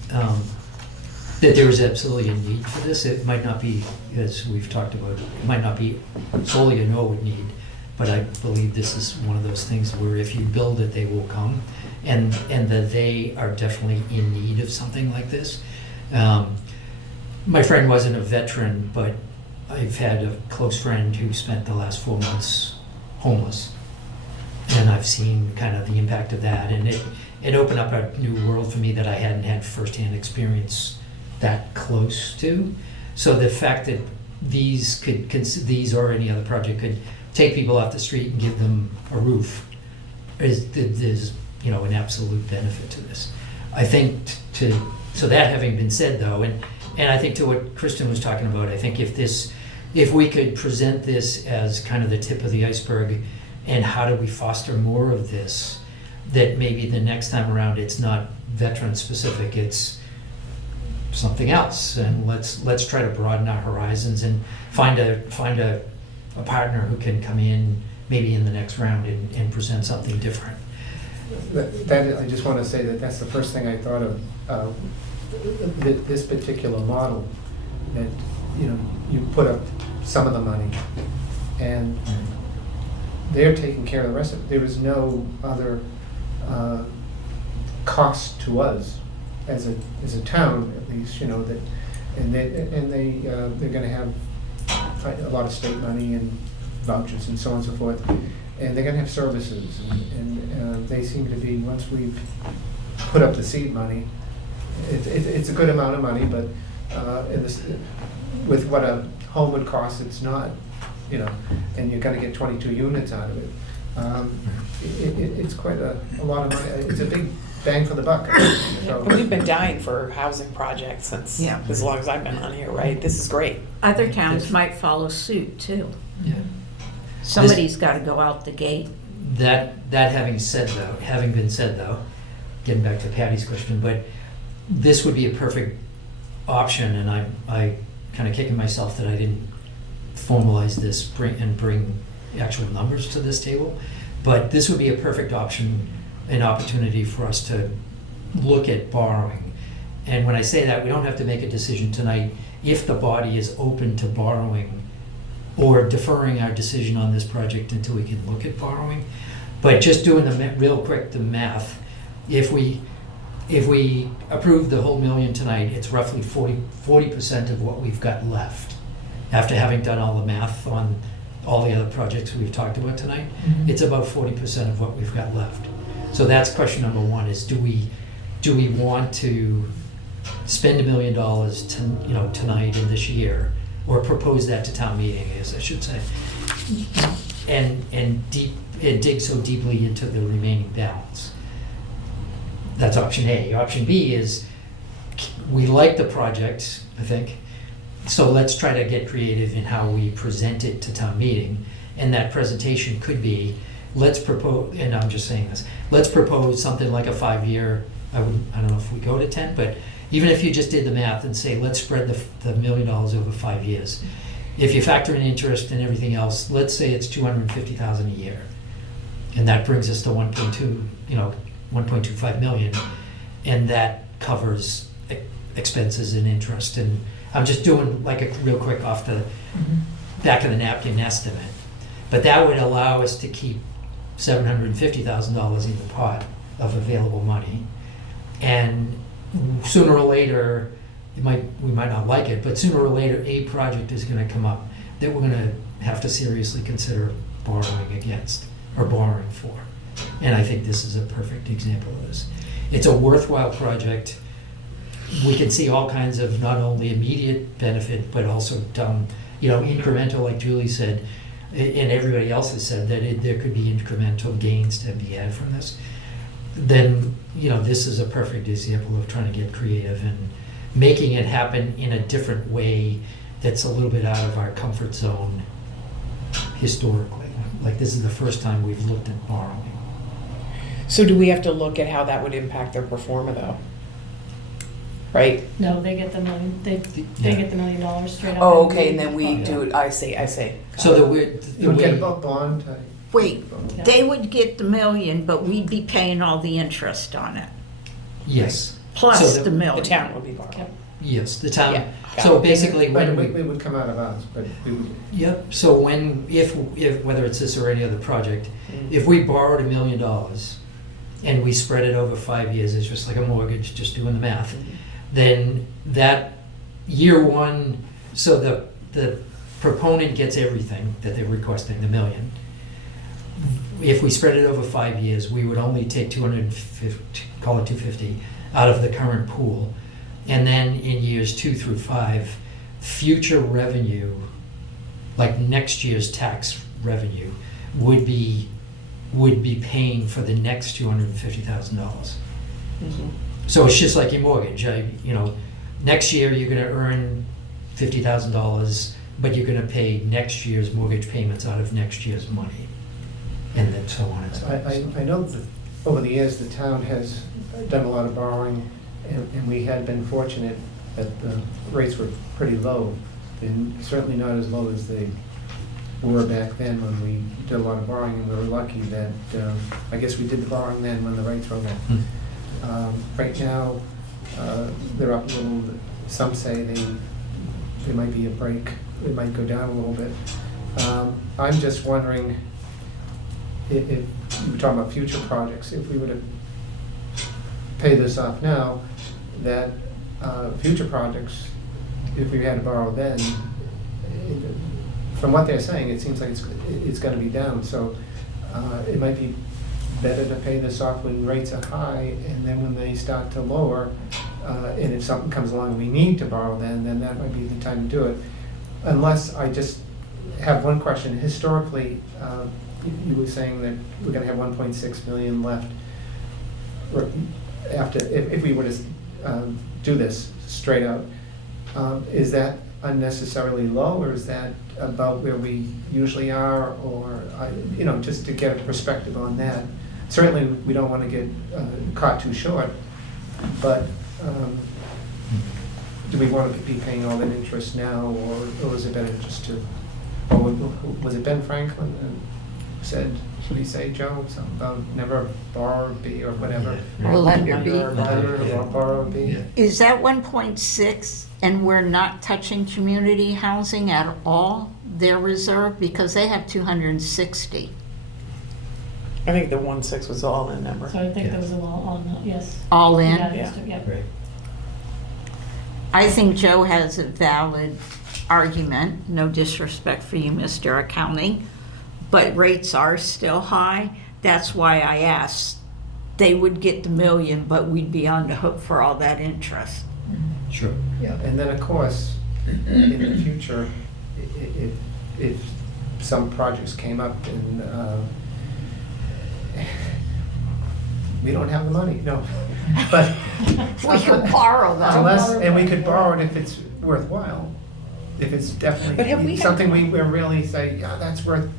that there is absolutely a need for this. It might not be, as we've talked about, it might not be solely a Norwood need, but I believe this is one of those things where if you build it, they will come, and that they are definitely in need of something like this. My friend wasn't a veteran, but I've had a close friend who spent the last 4 months homeless. And I've seen kind of the impact of that, and it opened up a new world for me that I hadn't had firsthand experience that close to. So the fact that these or any other project could take people off the street and give them a roof is an absolute benefit to this. I think so that having been said though, and I think to what Kristen was talking about, I think if we could present this as kind of the tip of the iceberg, and how do we foster more of this, that maybe the next time around it's not veteran specific, it's something else, and let's try to broaden our horizons and find a partner who can come in maybe in the next round and present something different. That I just want to say that's the first thing I thought of, this particular model, that you put up some of the money and they're taking care of the rest of it. There was no other cost to us as a town, at least, that, and they're going to have a lot of state money and vouchers and so on and so forth, and they're going to have services, and they seem to be, once we've put up the seed money, it's a good amount of money, but with what a home would cost, it's not, and you're going to get 22 units out of it. It's quite a lot of money. It's a big bang for the buck. So, We've been dying for housing projects since as long as I've been on here, right? This is great. Other towns might follow suit too. Yeah. Somebody's got to go out the gate. That having been said though, getting back to Patty's question, but this would be a perfect option, and I kind of kicking myself that I didn't formalize this, bring actual numbers to this table, but this would be a perfect option, an opportunity for us to look at borrowing. And when I say that, we don't have to make a decision tonight if the body is open to borrowing or deferring our decision on this project until we can look at borrowing. But just doing real quick, the math, if we approve the whole million tonight, it's roughly 40% of what we've got left. After having done all the math on all the other projects we've talked about tonight, it's about 40% of what we've got left. So that's question number one, is do we want to spend $1 million tonight and this year, or propose that to town meeting, as I should say, and dig so deeply into the remaining balance. That's option A. Option B is, we like the project, I think, so let's try to get creative in how we present it to town meeting. And that presentation could be, let's propose, and I'm just saying this, let's propose something like a 5-year, I don't know if we go to 10, but even if you just did the math and say, let's spread the $1 million over 5 years. If you factor in interest and everything else, let's say it's $250,000 a year. And that brings us to 1.25 million. And that covers expenses and interest. And I'm just doing like a real quick off the back of the napkin estimate. But that would allow us to keep $750,000 in the pot of available money. And sooner or later, we might not like it, but sooner or later, a project is going to come up that we're going to have to seriously consider borrowing against or borrowing for. And I think this is a perfect example of this. It's a worthwhile project. We can see all kinds of not only immediate benefit, but also down, incremental, like Julie said, and everybody else has said, that there could be incremental gains to be had from this. Then, this is a perfect example of trying to get creative and making it happen in a different way that's a little bit out of our comfort zone historically. Like, this is the first time we've looked at borrowing. So do we have to look at how that would impact their performer though? Right? No, they get the million, they get the $1 million straight up. Oh, okay, and then we do it, I see. So You would get a bond. Wait, they would get the $1 million, but we'd be paying all the interest on it, yes. plus So the $1 million. The town will be borrowing. Yep. Yes, the town. Yeah, got So it. basically, But when it would come out of us, but we would. Yep, so if whether it's this or any other project, if we borrowed $1 million and we spread it over 5 years, it's just like a mortgage, just doing the math, then that year one, so the proponent gets everything that they're requesting, the $1 million. If we spread it over 5 years, we would only take 250, call it 250, out of the current pool. And then in years 2 through 5, future revenue, like next year's tax revenue, would be paying for the next $250,000. So it's just like your mortgage. Next year you're going to earn $50,000, but you're going to pay next year's mortgage payments out of next year's money, and then so on and so on. I know that over the years, the town has done a lot of borrowing, and we had been fortunate that the rates were pretty low, and certainly not as low as they were back then when we did a lot of borrowing, and we were lucky that, I guess we did the borrowing then when the rates were low. Right now, they're up a little. Some say they might be a break. They might go down a little bit. I'm just wondering if you were talking about future projects, if we were to pay this off now, that future projects, if we had to borrow then, from what they're saying, it seems like it's going to be down. So it might be better to pay this off when rates are high, and then when they start to lower, and if something comes along and we need to borrow then that might be the time to do it. Unless, I just have one question. Historically, you were saying that we're going to have 1.6 million left after, if we were to do this straight out. Is that unnecessarily low, or is that about where we usually are, or just to get a perspective on that? Certainly, we don't want to get caught too short, but do we want to be paying all that interest now, or was it better just to, or was it Ben Franklin who said, what did he say, Joe, something about never borrow or be, or whatever? Or lender be. Lender or borrow or be? Is that 1.6 and we're not touching community housing at all, their reserve? Because they have 260. I think the 1.6 was all in number. So I think there was a lot on, yes. All in? Yeah. Right. I think Joe has a valid argument, no disrespect for you, Mr. Accounting, but rates are still high. That's why I asked. They would get the million, but we'd be on the hook for all that interest. Sure. Yeah, and then of course, in the future, if some projects came up and we don't have the money, no, but. We could borrow them. Unless, and we could borrow it if it's worthwhile, if it's But have we definitely had- something we really say, yeah, that's worth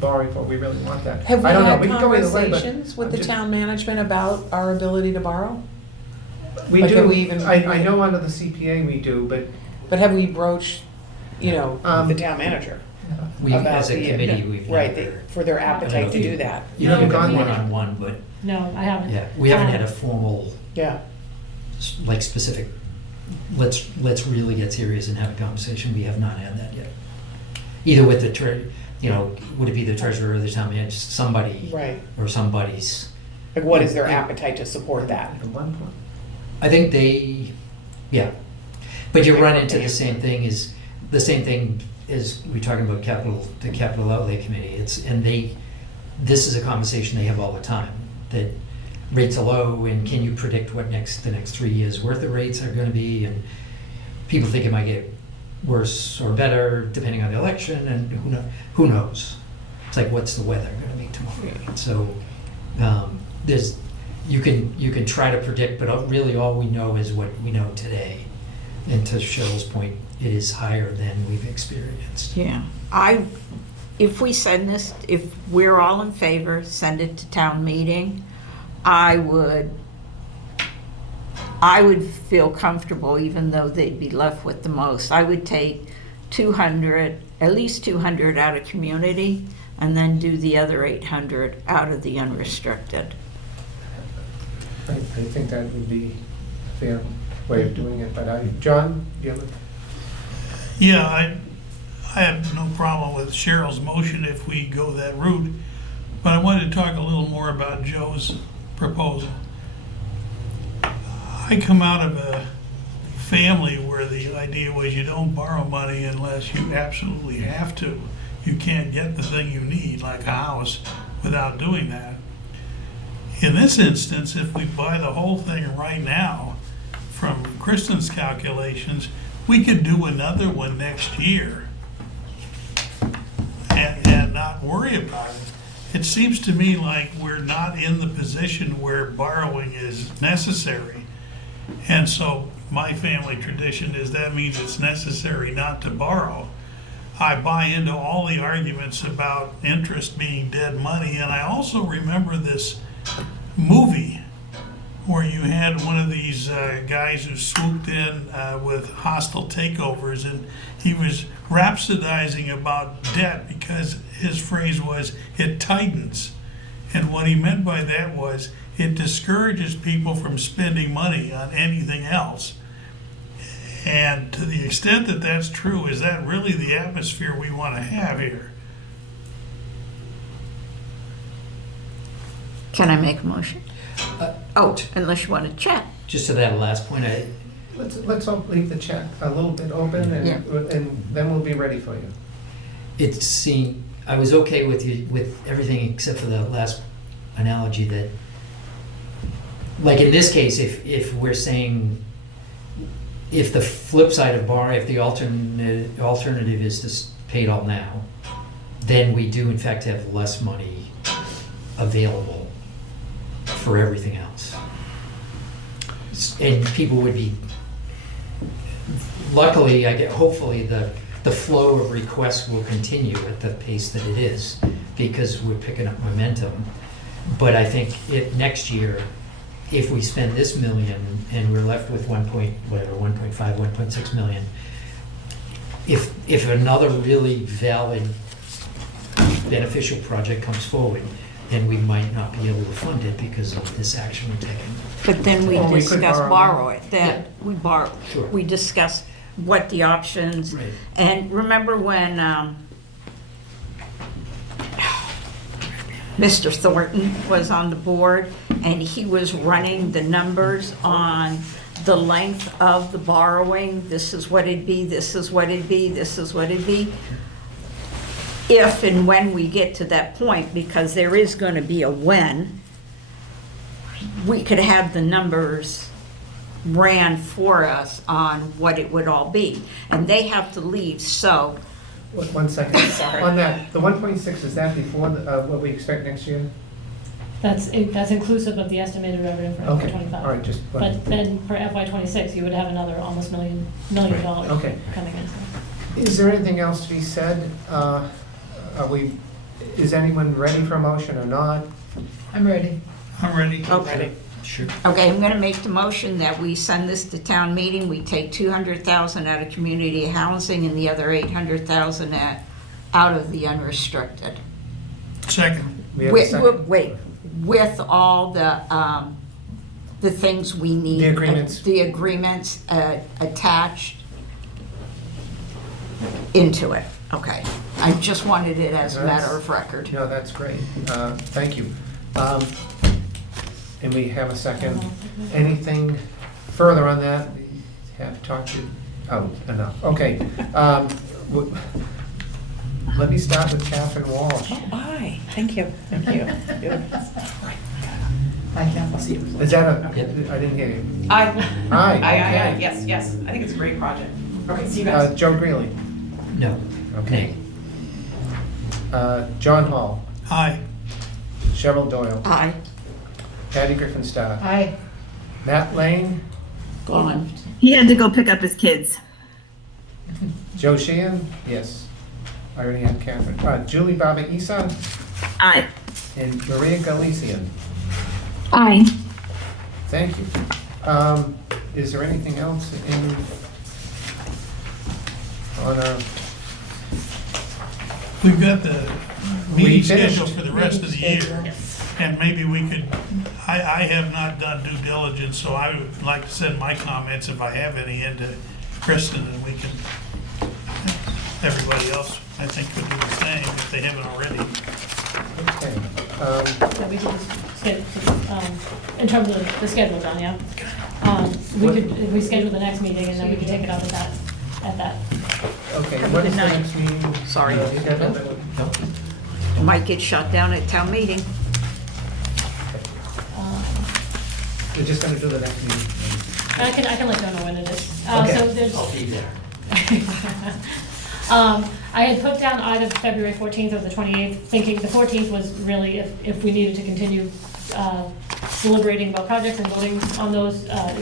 borrowing for, we really want that. Have we I don't know, had we can go either way, but conversations with I'm the just- town management about our ability to borrow? We like, do, have we even- I know under the CPA we do, but, But have we broached, you know, the town manager? We, about as a the- committee, we've Right, never. for their I don't know appetite if to you- do that. You haven't haven't gone gone there. one-on-one, but, No, I haven't. yeah, we haven't had a formal, Yeah. like, specific, let's really get serious and have a conversation. We have not had that yet. Either with the would it be the treasurer or the town manager, somebody, Right. or somebody's. Like, what is their appetite to support that? at one point. I think they, yeah. But you run into the same thing as we're talking about the capital outlay committee. This is a conversation they have all the time, that rates are low and can you predict what the next 3 years worth of rates are gonna be? And people think it might get worse or better depending on the election, and who knows? It's like, what's the weather gonna be tomorrow? So, you can try to predict, but really all we know is what we know today. And to Cheryl's point, it is higher than we've experienced. Yeah, if we send this, if we're all in favor, send it to town meeting, I would feel comfortable, even though they'd be left with the most. I would take 200, at least 200 out of community, and then do the other 800 out of the unrestricted. I think that would be a fair way of doing it, but John, you have a? Yeah, I have no problem with Cheryl's motion if we go that route, but I wanted to talk a little more about Joe's proposal. I come out of a family where the idea was you don't borrow money unless you absolutely have to. You can't get the thing you need, like a house, without doing that. In this instance, if we buy the whole thing right now, from Kristen's calculations, we could do another one next year and not worry about it. It seems to me like we're not in the position where borrowing is necessary. And so my family tradition is that means it's necessary not to borrow. I buy into all the arguments about interest being dead money, and I also remember this movie where you had one of these guys who swooped in with hostile takeovers, and he was rhapsodizing about debt because his phrase was, it tightens. And what he meant by that was, it discourages people from spending money on anything else. And to the extent that that's true, is that really the atmosphere we want to have here? Can I make a motion? Unless you want to chat. Just to that last point, Let's all leave the chat a little bit open, Yeah. and then we'll be ready for you. I was okay with everything except for the last analogy that, like in this case, if we're saying, if the flip side of borrowing, if the alternative is to pay it all now, then we do in fact have less money available for everything else. And people would be, luckily, hopefully the flow of requests will continue at the pace that it is, because we're picking up momentum. But I think next year, if we spend this million and we're left with 1.5, 1.6 million, if another really valid beneficial project comes forward, then we might not be able to fund it because of this action we're taking. But then we Or we could discuss borrow borrow it, that we borrow, Sure. we discuss what the options. Right. And remember when Mr. Thornton was on the board and he was running the numbers on the length of the borrowing? This is what it'd be, this is what it'd be, this is what it'd be. If and when we get to that point, because there is going to be a when, we could have the numbers ran for us on what it would all be. And they have to leave, so, One second. On that, the 1.6, is that before what we expect next year? That's inclusive of the estimated revenue for FY Okay, '25. all right, just. But then for FY '26, you would have another almost million dollars Okay. coming in. Is there anything else to be said? Is anyone ready for a motion or not? I'm ready. I'm ready. okay. Sure. Okay, I'm gonna make the motion that we send this to town meeting, we take 200,000 out of community housing and the other 800,000 out of the unrestricted. Second. We have a second? Wait, with all the things we need. The agreements. The agreements attached into it, okay. I just wanted it as a matter of record. No, that's great. Thank you. And we have a second. Anything further on that? We have talked to, enough. Okay. Let me start with Catherine Walsh. Aye, thank you, thank you. I can't see. Is that a, Yep. I didn't hear you. Aye. Aye, Aye, okay. yes. I think it's a great project. Okay, see you guys. Joe Greeley. No. Okay. John Hall. Aye. Cheryl Doyle. Aye, Patty Griffin Starr. Aye. Matt Lane. gone. He had to go pick up his kids. Joe Sheehan. Yes. I already had Catherine. Julie Baba Isa Aye. and Maria Galician. Aye. Thank you. Is there anything else on our? We've got the We meeting finished. scheduled for the rest of the year. And maybe we could, I have not done due diligence, so I would like to send my comments, if I have any, into Kristen, and we can, everybody else, I think, could do the same if they haven't already. Okay. That we could just, in terms of the schedule, John, yeah? If we schedule the next meeting, and then we can take it up at that. Okay. What is the next meeting? Sorry. Schedule? Might get shut down at town meeting. We're just gonna do the next meeting. I can let John know when it is. Okay. So there's, I'll be there. I had put down either February 14th or the 28th, thinking the 14th was really if we needed to continue deliberating about projects and voting on those, I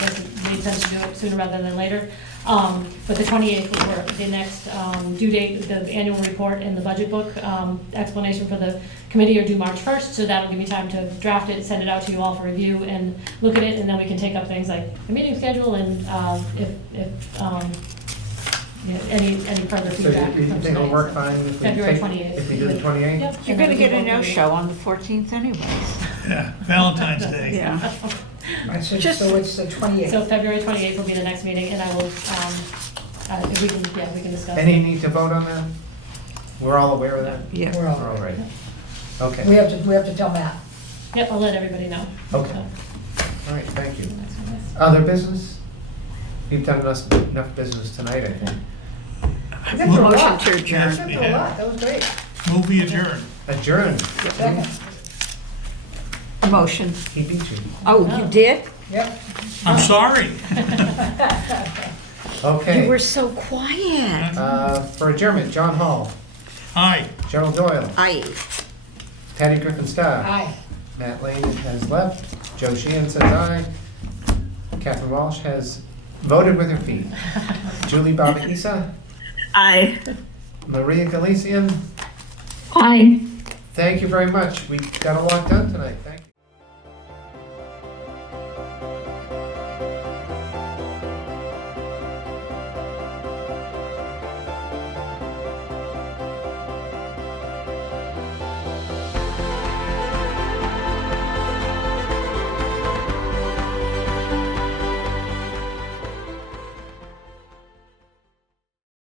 guess it made sense to do it sooner rather than later. But the 28th would work. The next due date, the annual report and the budget book explanation for the committee are due March 1st, so that'll give me time to draft it, send it out to you all for review, and look at it, and then we can take up things like the meeting schedule and any further So feedback. you from think it'll tonight. work fine if we February take, 28th. if we do the 28th? Yep. You're And gonna then get we a can vote no-show on the 14th anyways. Yeah, Valentine's Day. Yeah. All right, so Just- it's the 28th. So February 28th will be the next meeting, and I will, if we can discuss. Any need to vote on that? We're all aware of that? Yeah. We're We're all all, right. we Okay, have to tell Matt. Yep, I'll let everybody know. Okay. all right, thank you. Other business? We've done enough business tonight, I think. We got through a Motion lot. to We adjourn. got through a lot. That was great. Movie adjourned. Adjourn. Second. Motion. He beat you. Oh, you did? Yep. I'm sorry. You Okay, were so quiet. for adjournment, John Hall, Aye. Cheryl Doyle, Aye. Patty Griffin Starr. Aye. Matt Lane has left. Joe Sheehan says aye. Catherine Walsh has voted with her feet. Julie Baba Isa, Aye. Maria Galician, Aye. thank you very much. We got a lot done tonight. Thank you.